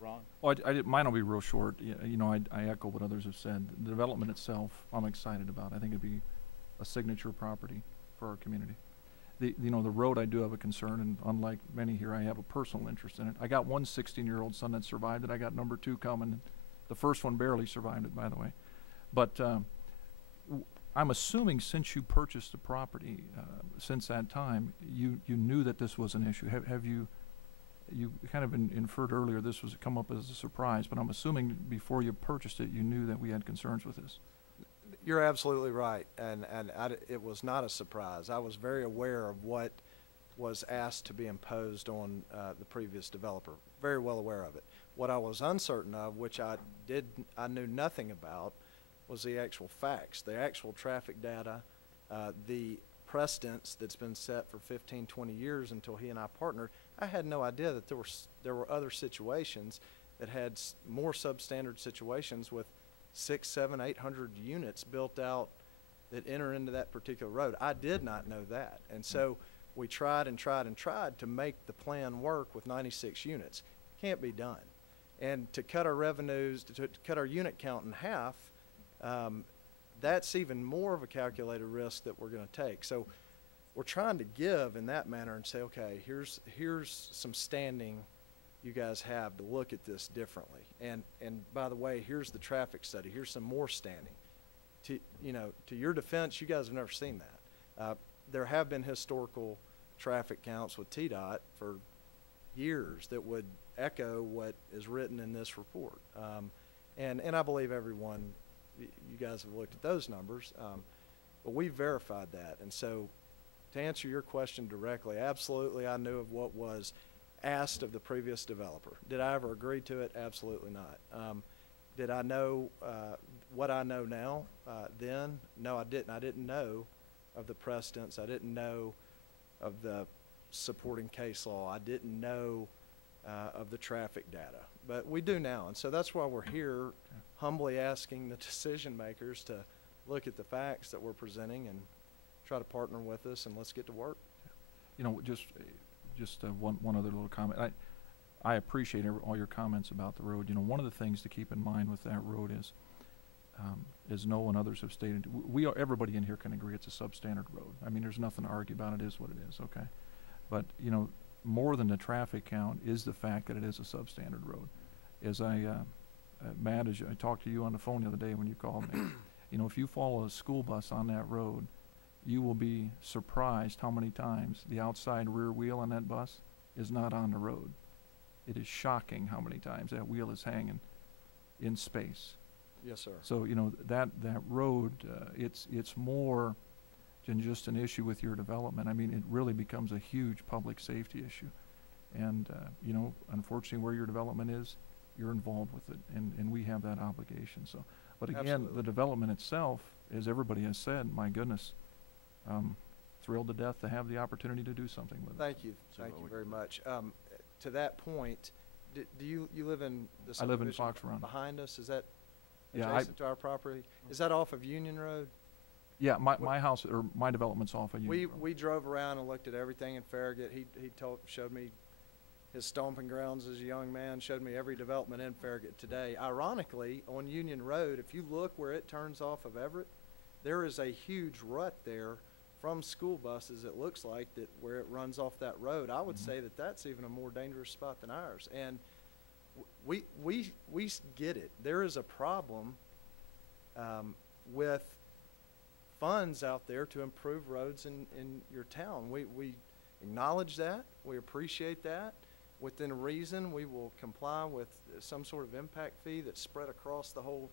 Ron? Well, mine will be real short. I echo what others have said. The development itself, I'm excited about. I think it'd be a signature property for our community. The road, I do have a concern, and unlike many here, I have a personal interest in it. I got one 16-year-old son that survived it. I got number 2 coming. The first one barely survived it, by the way. But I'm assuming since you purchased the property, since that time, you knew that this was an issue. Have you kind of inferred earlier this was come up as a surprise, but I'm assuming before you purchased it, you knew that we had concerns with this. You're absolutely right, and it was not a surprise. I was very aware of what was asked to be imposed on the previous developer, very well aware of it. What I was uncertain of, which I knew nothing about, was the actual facts, the actual traffic data, the precedence that's been set for 15, 20 years until he and I partnered. I had no idea that there were other situations that had more substandard situations with 600, 700, 800 units built out that enter into that particular road. I did not know that. And so we tried and tried and tried to make the plan work with 96 units. Can't be done. And to cut our revenues, to cut our unit count in half, that's even more of a calculated risk that we're going to take. So we're trying to give in that manner and say, okay, here's some standing you guys have to look at this differently. And by the way, here's the traffic study. Here's some more standing. To your defense, you guys have never seen that. There have been historical traffic counts with TDOT for years that would echo what is written in this report. And I believe everyone, you guys have looked at those numbers, but we verified that. And so to answer your question directly, absolutely I knew of what was asked of the previous developer. Did I ever agree to it? Absolutely not. Did I know what I know now then? No, I didn't. I didn't know of the precedents. I didn't know of the supporting case law. I didn't know of the traffic data. But we do now, and so that's why we're here humbly asking the decision makers to look at the facts that we're presenting and try to partner with us, and let's get to work. Just one other little comment. I appreciate all your comments about the road. One of the things to keep in mind with that road is, as Noah and others have stated, everybody in here can agree it's a substandard road. I mean, there's nothing to argue about. It is what it is, okay? But, more than the traffic count is the fact that it is a substandard road. As Matt, as I talked to you on the phone the other day when you called me, if you follow a school bus on that road, you will be surprised how many times the outside rear wheel on that bus is not on the road. It is shocking how many times that wheel is hanging in space. Yes, sir. So, that road, it's more than just an issue with your development. I mean, it really becomes a huge public safety issue. And, unfortunately, where your development is, you're involved with it, and we have that obligation. So, but again, Absolutely. The development itself, as everybody has said, my goodness, thrilled to death to have the opportunity to do something with it. Thank you. So Thank what you we very can do. much. To that point, do you live in the I live in subdivision Fox Run. behind us? Is that Yeah, adjacent to our property? Is that off of Union Road? Yeah, my house, or my development's off of Union Road. We drove around and looked at everything in Farragut. He showed me his stomping grounds as a young man, showed me every development in Farragut today. Ironically, on Union Road, if you look where it turns off of Everett, there is a huge rut there from school buses, it looks like, that where it runs off that road. I would say that that's even a more dangerous spot than ours. And we get it. There is a problem with funds out there to improve roads in your town. We acknowledge that. We appreciate that. Within reason, we will comply with some sort of impact fee that's spread across the whole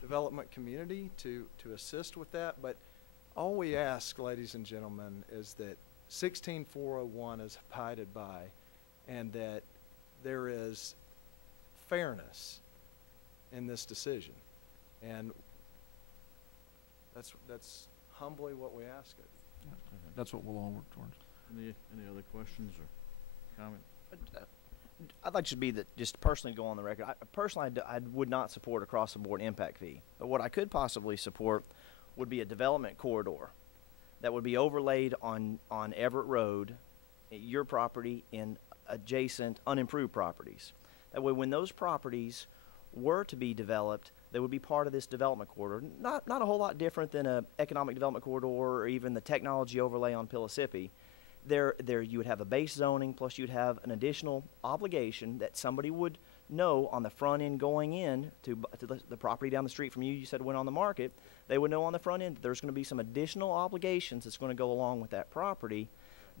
development community to assist with that. But all we ask, ladies and gentlemen, is that 16401 is abided by, and that there is fairness in this decision. And that's humbly what we ask of. That's what we'll all work towards. Any other questions or comments? I'd like to be just personally go on the record. I would not support across the board impact fee. But what I could possibly support would be a development corridor that would be overlaid on Everett Road, your property, and adjacent unimproved properties. That way, when those properties were to be developed, they would be part of this development corridor. Not a whole lot different than an economic development corridor or even the technology overlay on Pillissippi. There you would have a base zoning, plus you'd have an additional obligation that somebody would know on the front end going in to the property down the street from you. You said went on the market. They would know on the front end that there's going to be some additional obligations that's going to go along with that property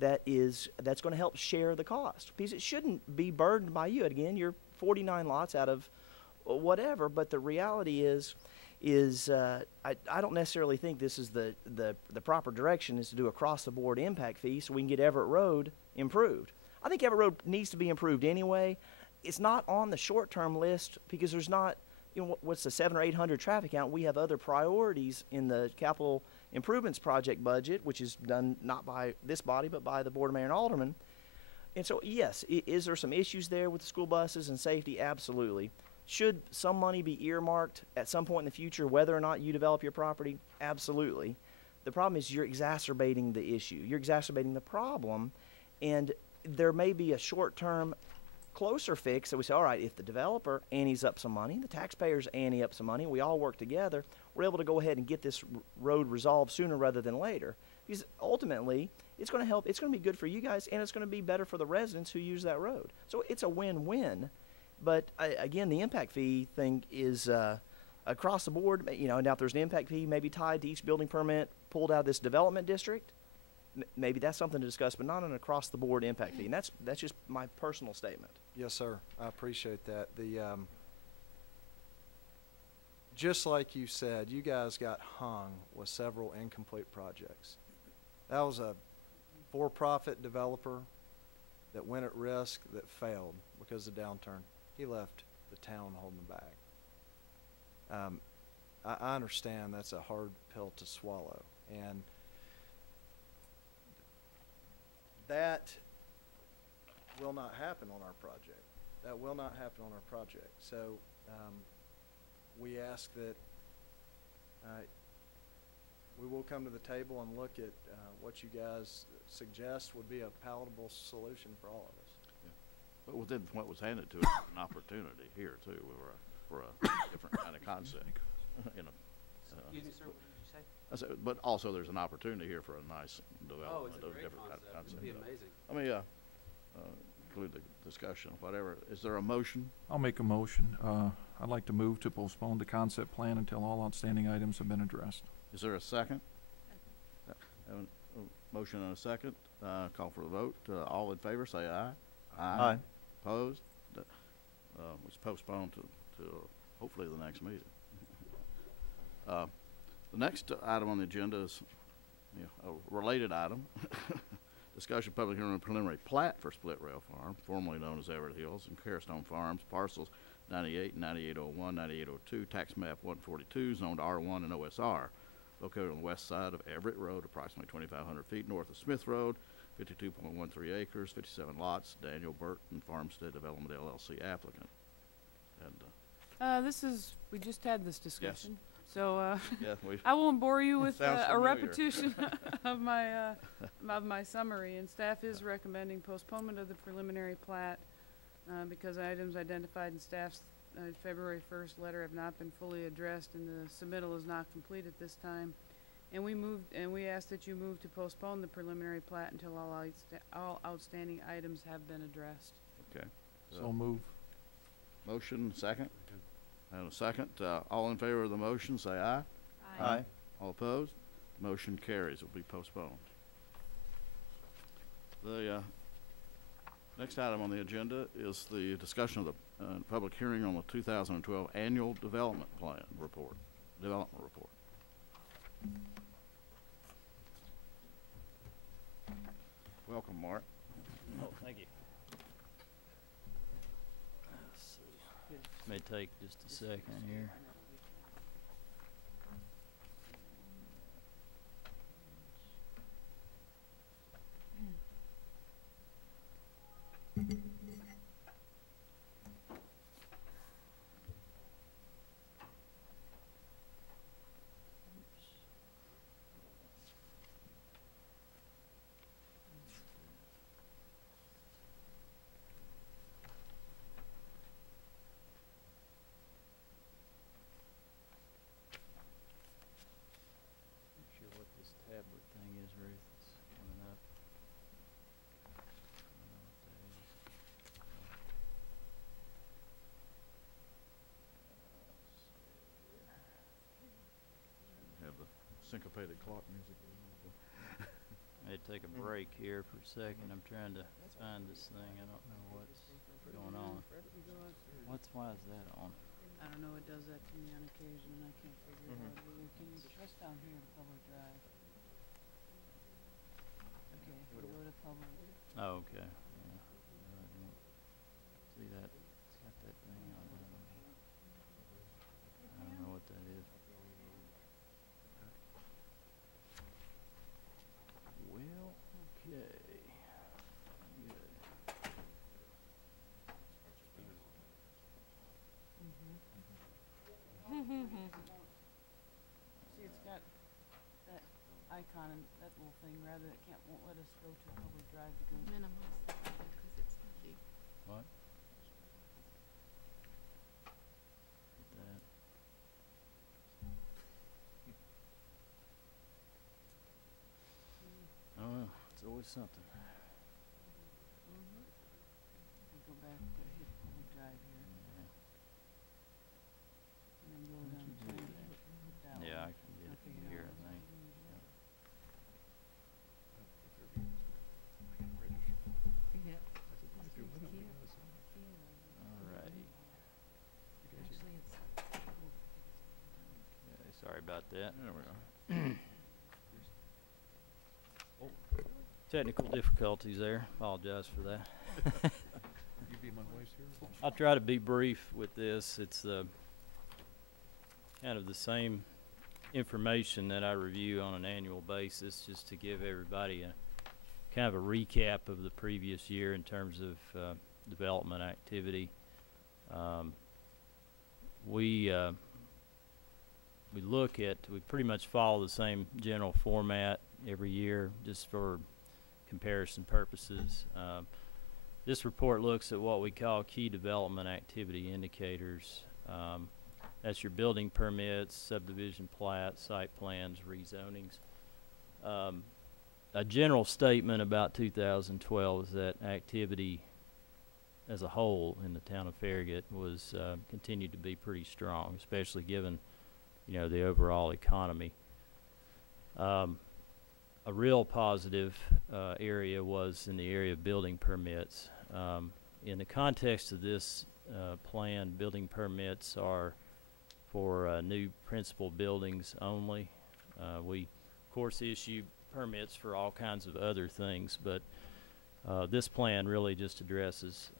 that's going to help share the cost, because it shouldn't be burdened by you. Again, you're 49 lots out of whatever, but the reality is I don't necessarily think this is the proper direction, is to do across the board impact fee so we can get Everett Road improved. I think Everett Road needs to be improved anyway. It's not on the short term list because there's not, what's the 700 or 800 traffic count. We have other priorities in the capital improvements project budget, which is done not by this body but by the Board of Mayor and Aldermen. And so yes, is there some issues there with the school buses and safety? Absolutely. Should some money be earmarked at some point in the future, whether or not you develop your property? Absolutely. The problem is you're exacerbating the issue. You're exacerbating the problem, and there may be a short-term closer fix that we say, all right, if the developer antes up some money, the taxpayers ante up some money, we all work together, we're able to go ahead and get this road resolved sooner rather than later. Because ultimately, it's going to help, it's going to be good for you guys, and it's going to be better for the residents who use that road. So it's a win-win. But again, the impact fee thing is across the board. Now if there's an impact fee maybe tied to each building permit pulled out of this development district, maybe that's something to discuss, but not an across the board impact fee. And that's just my personal statement. Yes, sir. I appreciate that. Just like you said, you guys got hung with several incomplete projects. That was a for-profit developer that went at risk, that failed because of the downturn. He left the town holding the bag. I understand that's a hard pill to swallow, and that will not happen on our project. That will not happen on our project. So we ask that we will come to the table and look at what you guys suggest would be a palatable solution for all of us. But within what was handed to us, an opportunity here too, for a different kind of concept. Excuse me, sir, what did you say? I said, but also there's an opportunity here for a nice development it's a of great different kind of concept. concept. It'd be amazing. Let me include the discussion, whatever. Is there a motion? I'll make a motion. I'd like to move to postpone the concept plan until all outstanding items have been addressed. Is there a second? Have a motion and a second. Call for the vote. All in favor, say aye. Aye. Opposed? Was postponed to hopefully the next meeting. The next item on the agenda is a related item. Discussion public hearing on preliminary plat for Split Rail Farm, formerly known as Everett Hills, and Carestone Farms, parcels 98, 9801, 9802, tax map 142, zoned R1 and OSR, located on the west side of Everett Road, approximately 2,500 feet north of Smith Road, 52.13 acres, 57 lots, Daniel Burton Farmstead Development LLC applicant. And We just had this discussion. So Yeah, we, I won't bore you with Sounds a familiar. repetition of my summary. And staff is recommending postponement of the preliminary plat because items identified in staff's February 1st letter have not been fully addressed, and the submittal is not complete at this time. And we ask that you move to postpone the preliminary plat until all outstanding items have been addressed. okay. So move. Motion, second? And a second. All in favor of the motion, say aye. Aye. All opposed? Motion carries. It will be postponed. The next item on the agenda is the discussion of the public hearing on the 2012 Annual Development Plan Report, Development Report. Welcome, Mark. Oh, thank you. Let's see. May take just a second here. Not sure what this tablet thing is, Ruth. It's coming up. I don't know what that is. Have the syncopated clock music. May take a break here for a second. I'm trying to find this thing. I don't know what's going on. Why is that on? I don't know, it does that to me on occasion, and I can't figure it out. Can you press down here to public drive? Okay, we'll go to public. Oh, okay. Yeah. I don't see that. It's got that thing on it. I don't know what that is. Well, okay. Good. See, it's got that icon and that little thing, rather, it won't let us go to public drive to go. Minimize the because it's big. What? That. Oh, it's always something. We'll go back, hit public drive here, and then go down to that Yeah, I one. can get it from figured here, out I what think. it was. Yep. Alrighty. Actually, it's Okay, sorry about that. There we are. Technical difficulties there. Apologize for that. You be my voice here? I'll try to be brief with this. It's kind of the same information that I review on an annual basis, just to give everybody a kind of a recap of the previous year in terms of development activity. We pretty much follow the same general format every year, just for comparison purposes. This report looks at what we call key development activity indicators. That's your building permits, subdivision plats, site plans, rezonings. A general statement about 2012 is that activity as a whole in the town of Farragut was continued to be pretty strong, especially given, the overall economy. A real positive area was in the area of building permits. In the context of this plan, building permits are for new principal buildings only. We, of course, issue permits for all kinds of other things, but this plan really just addresses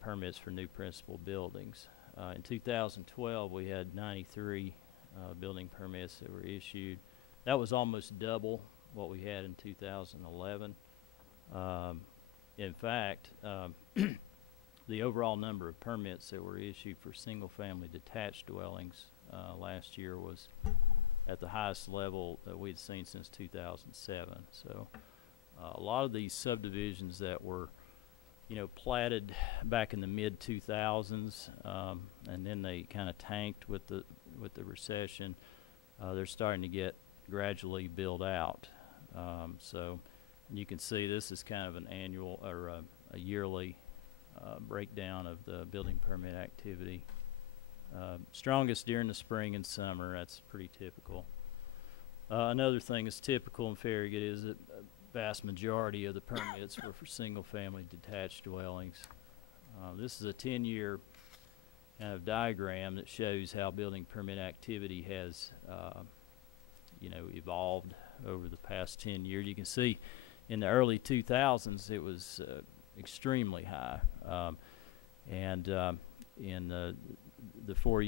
permits for new principal buildings. In 2012, we had 93 building permits that were issued. That was almost double what we had in 2011. In fact, the overall number of permits that were issued for single-family detached dwellings last year was at the highest level that we'd seen since 2007. So a lot of these subdivisions that were, you know, platted back in the mid 2000s, and then they kind of tanked with the recession. They're starting to get gradually built out. So you can see this is kind of an annual or a yearly breakdown of the building permit activity. Strongest during the spring and summer. That's pretty typical. Another thing that's typical in Farragut is that a vast majority of the permits were for single-family detached dwellings. This is a 10-year kind of diagram that shows how building permit activity has, you know, evolved over the past 10 years. You can see in the early 2000s it was extremely high, and in the 3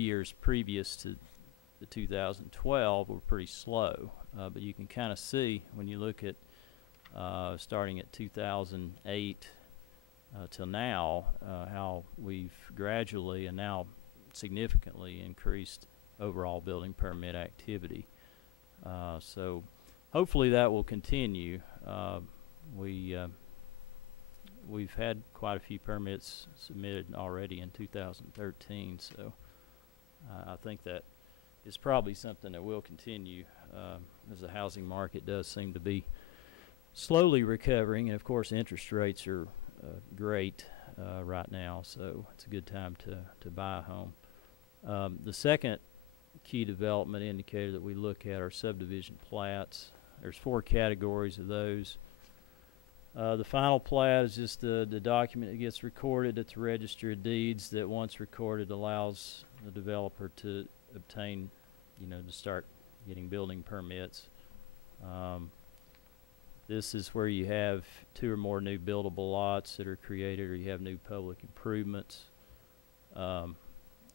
years previous to the 2012 were pretty slow. But you can kind of see when you look at starting at 2008 till now, how we've gradually and now significantly increased overall building permit activity. So hopefully that will continue. We've had quite a few permits submitted already in 2013, so I think that is probably something that will continue, as the housing market does seem to be slowly recovering, and of course interest rates are great right now, so it's a good time to buy a home. The second key development indicator that we look at are subdivision plats. There's 4 categories of those. The final plat is just the document that gets recorded at the Register of Deeds that, once recorded, allows the developer to obtain, you know, to start getting building permits. This is where you have 2 or more new buildable lots that are created, or you have new public improvements.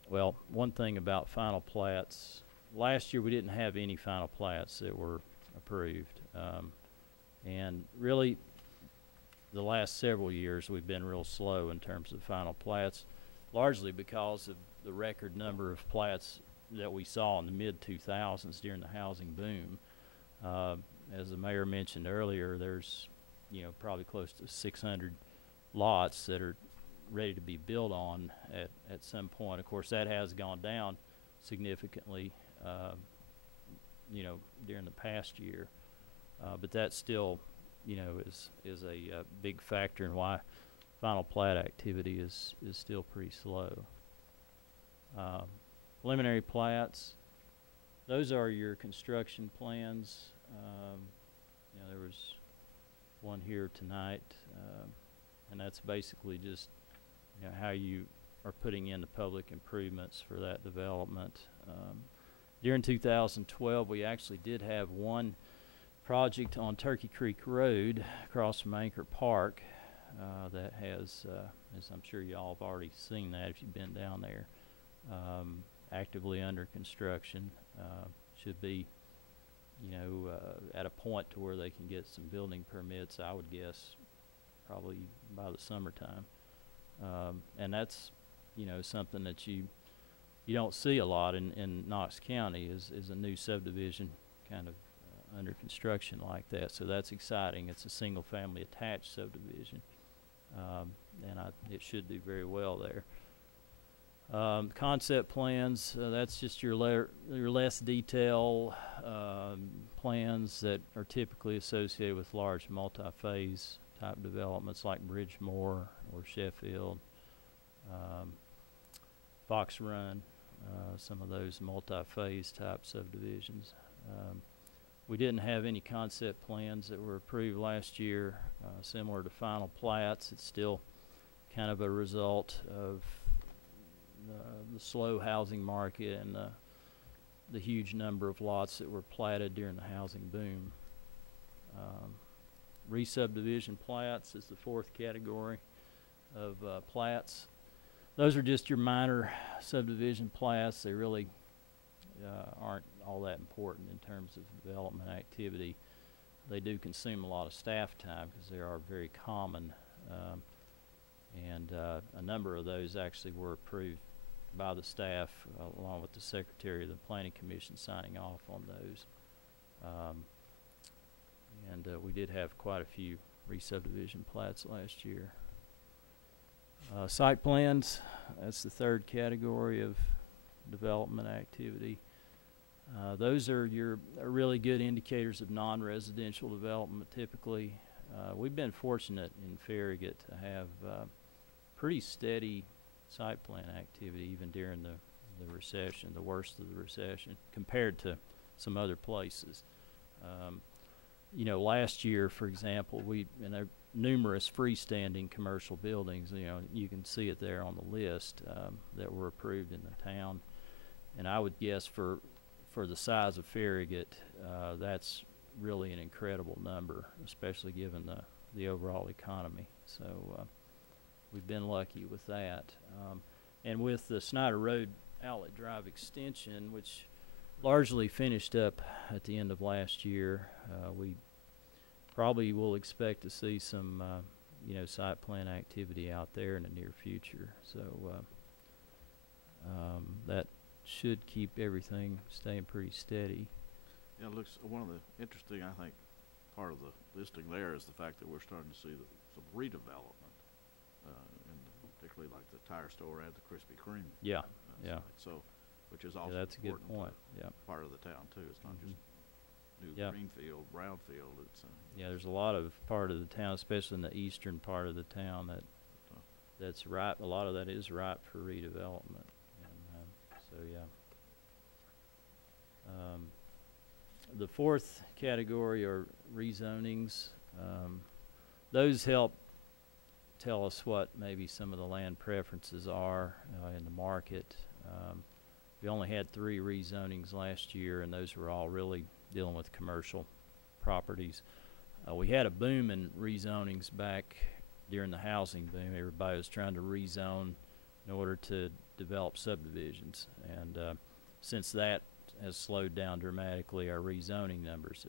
Well, one thing about final plats, last year we didn't have any final plats that were approved. And really, the last several years we've been real slow in terms of final plats, largely because of the record number of plats that we saw in the mid-2000s during the housing boom. As the mayor mentioned earlier, there's, you know, probably close to 600 lots that are ready to be built on at some point. Of course, that has gone down significantly, you know, during the past year, but that still, you know, is a big factor in why final plat activity is still pretty slow. Preliminary plats, those are your construction plans. You know, there was one here tonight, and that's basically just, you know, how you are putting in the public improvements for that development. During 2012, we actually did have one project on Turkey Creek Road across from Anchor Park that has, as I'm sure you all have already seen that if you've been down there, actively under construction. Should be, you know, at a point to where they can get some building permits, I would guess, probably by the summertime. And that's, you know, something that you don't see a lot in Knox County is a new subdivision kind of under construction like that. So that's exciting. It's a single family attached subdivision, and it should do very well there. Concept plans, that's just your less detail plans that are typically associated with large multi-phase type developments like Bridgemore or Sheffield, Fox Run, some of those multi-phase type subdivisions. We didn't have any concept plans that were approved last year, similar to final plats. It's still kind of a result of the slow housing market and the huge number of lots that were platted during the housing boom. Re-subdivision plats is the 4th category of plats. Those are just your minor subdivision plats. They really aren't all that important in terms of development activity. They do consume a lot of staff time because they are very common, and a number of those actually were approved by the staff, along with the Secretary of the Planning Commission signing off on those. We did have quite a few re-subdivision plats last year. Site plans, that's the third category of development activity. Those are really good indicators of non-residential development typically. We've been fortunate in Farragut to have pretty steady site plan activity even during the recession, the worst of the recession, compared to some other places. You know, last year, for example, numerous freestanding commercial buildings, you know, you can see it there on the list, that were approved in the town. And I would guess for the size of Farragut, that's really an incredible number, especially given the overall economy. So we've been lucky with that. And with the Snyder Road Outlet Drive extension, which largely finished up at the end of last year, we probably will expect to see some site plan activity out there in the near future. So that should keep everything staying pretty steady. Yeah, it looks, one of the interesting, I think, part of the listing there is the fact that we're starting to see some redevelopment, particularly like the tire store and the Krispy Kreme. Yeah, yeah. site. So, which is also that's a good important point. Yeah. part of the town too. It's not just new Yeah. greenfield, brownfield. It's Yeah, there's a lot of part of the town, especially in the eastern part of the town, that's ripe. A lot of that is ripe for redevelopment. And, so yeah. The fourth category are rezonings. Those help tell us what maybe some of the land preferences are in the market. We only had 3 rezonings last year, and those were all really dealing with commercial properties. We had a boom in rezonings back during the housing boom. Everybody was trying to rezone in order to develop subdivisions, and since that has slowed down dramatically, our rezoning numbers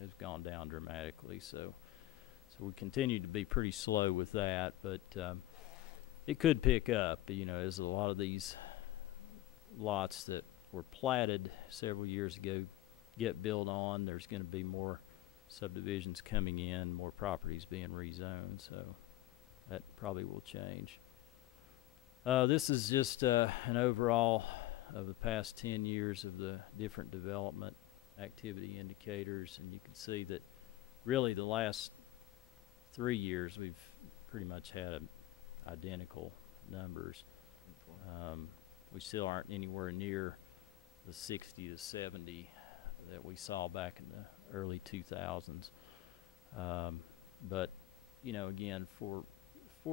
have gone down dramatically. So we continue to be pretty slow with that, but it could pick up. You know, as a lot of these lots that were platted several years ago get built on, there's going to be more subdivisions coming in, more properties being rezoned, so that probably will change. This is just an overall of the past 10 years of the different development activity indicators, and you can see that really the last 3 years we've pretty much had identical numbers. We still aren't anywhere near the 60 to 70 that we saw back in the early 2000s. But, you know, again, for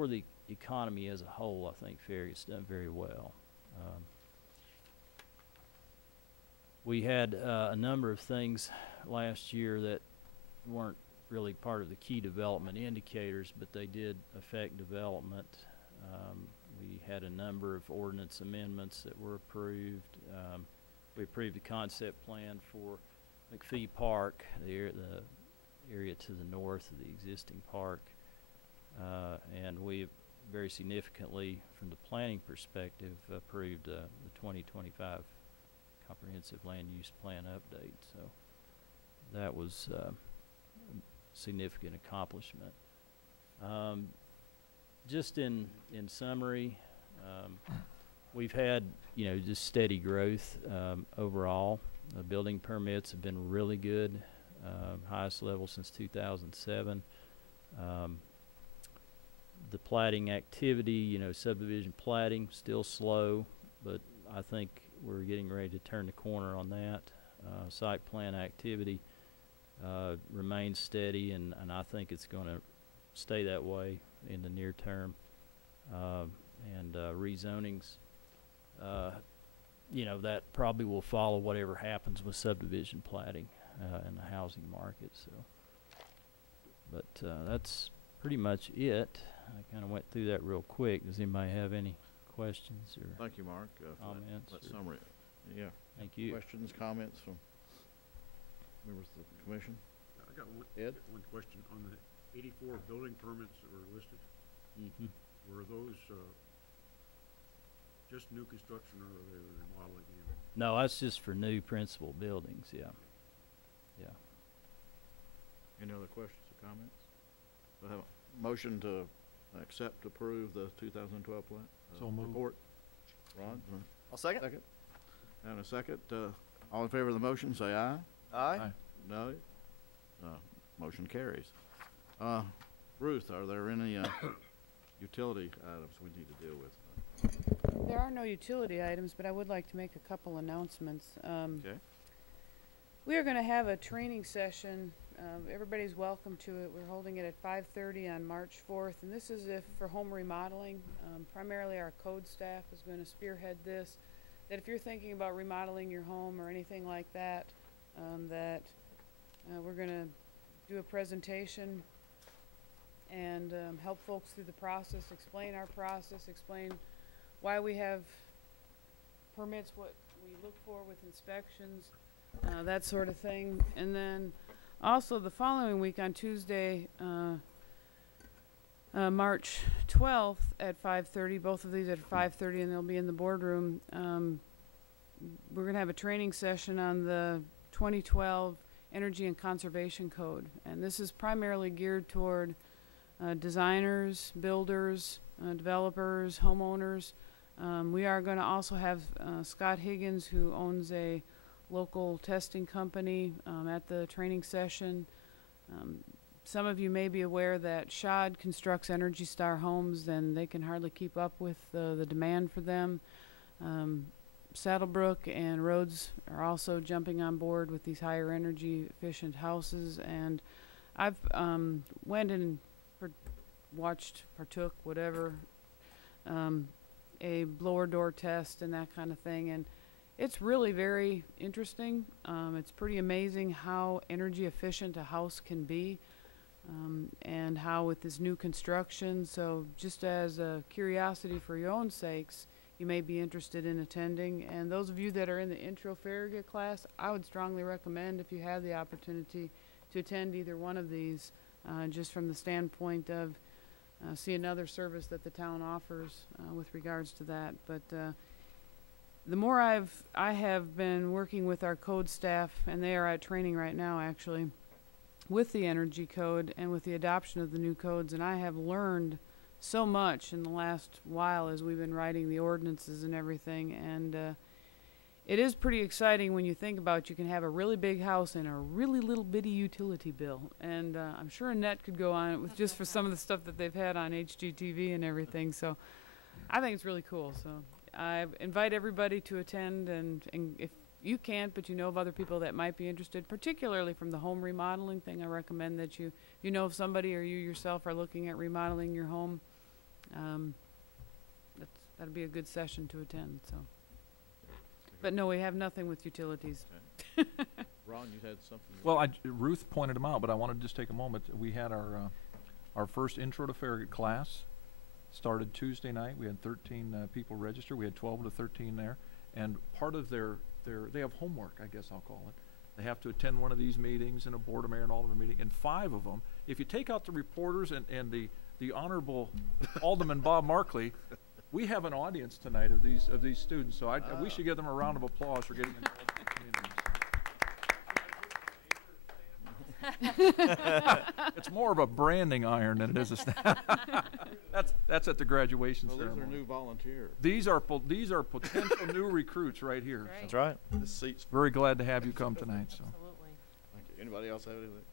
the economy as a whole, I think Farragut's done very well. We had a number of things last year that weren't really part of the key development indicators, but they did affect development. We had a number of ordinance amendments that were approved. We approved the concept plan for McPhee Park, the area to the north of the existing park. And we very significantly, from the planning perspective, approved the 2025 Comprehensive Land Use Plan update. So that was a significant accomplishment. Just in summary, we've had, you know, just steady growth overall. Building permits have been really good, highest level since 2007. The platting activity, you know, subdivision platting, still slow, but I think we're getting ready to turn the corner on that. Site plan activity remains steady, and I think it's going to stay that way in the near term. And rezonings, you know, that probably will follow whatever happens with subdivision platting in the housing market. So, but that's pretty much it. I kind of went through that real quick. Does anybody have any questions or thank you, Mark, for comments? that summary. Yeah. Thank you. Questions, comments from members of the commission? I got Ed? one question on the 84 building permits that were listed. Mm-hmm. Were those Just new construction or are they remodeling in? No, that's just for new principal buildings, yeah. Yeah. Any other questions or comments? Do I have a motion to accept, approve the 2012 plan? So moved. Report? Ron? I'll second. Second. And a second. All in favor of the motion, say aye. Aye. Aye. No? Motion carries. Ruth, are there any utility items we need to deal with? There are no utility items, but I would like to make a couple announcements. Okay. We are going to have a training session. Everybody's welcome to it. We're holding it at 5:30 on March 4th, and this is if for home remodeling. Primarily our code staff is going to spearhead this. That if you're thinking about remodeling your home or anything like that, we're going to do a presentation and help folks through the process, explain our process, explain why we have permits, what we look for with inspections, that sort of thing. And then also the following week on Tuesday, March 12th at 5:30, both of these at 5:30, and they'll be in the boardroom. We're going to have a training session on the 2012 Energy and Conservation Code. And this is primarily geared toward designers, builders, developers, homeowners. We are going to also have Scott Higgins, who owns a local testing company, at the training session. Some of you may be aware that SHOD constructs Energy Star homes, and they can hardly keep up with the demand for them. Saddlebrook and Rhodes are also jumping on board with these higher energy efficient houses, and I've went and partook, whatever, a blower door test and that kind of thing, and it's really very interesting. It's pretty amazing how energy efficient a house can be, and how with this new construction. So just as a curiosity for your own sakes, you may be interested in attending. And those of you that are in the intro Farragut class, I would strongly recommend, if you have the opportunity, to attend either one of these, just from the standpoint of see another service that the town offers with regards to that. But the more I have been working with our code staff, and they are at training right now actually, with the energy code and with the adoption of the new codes, and I have learned so much in the last while as we've been writing the ordinances and everything. And it is pretty exciting when you think about you can have a really big house and a really little bitty utility bill. And I'm sure Annette could go on it with just for some of the stuff that they've had on HGTV and everything. So I think it's really cool. So I invite everybody to attend, and if you can't, but you know of other people that might be interested, particularly from the home remodeling thing, I recommend that you know if somebody or you yourself are looking at remodeling your home, that'd be a good session to attend. So, but no, we have nothing with utilities. Okay. Ron, you had something? Well, Ruth pointed them out, but I want to just take a moment. We had our first Intro to Farragut class started Tuesday night. We had 13 people register. We had 12 to 13 there, and part of they have homework, I guess I'll call it. They have to attend one of these meetings and a board of mayor and alderman meeting, and 5 of them, if you take out the reporters and the honorable Alderman Bob Markley, we have an audience tonight of these students. So we should give them a round of applause for getting involved in the community. It's more of a branding iron than it is a staff. That's at the graduation ceremony. These are new volunteers. These are potential new recruits right here. That's right. This seat's Very glad to have you come tonight. So. Absolutely. Thank you. Anybody else have anything?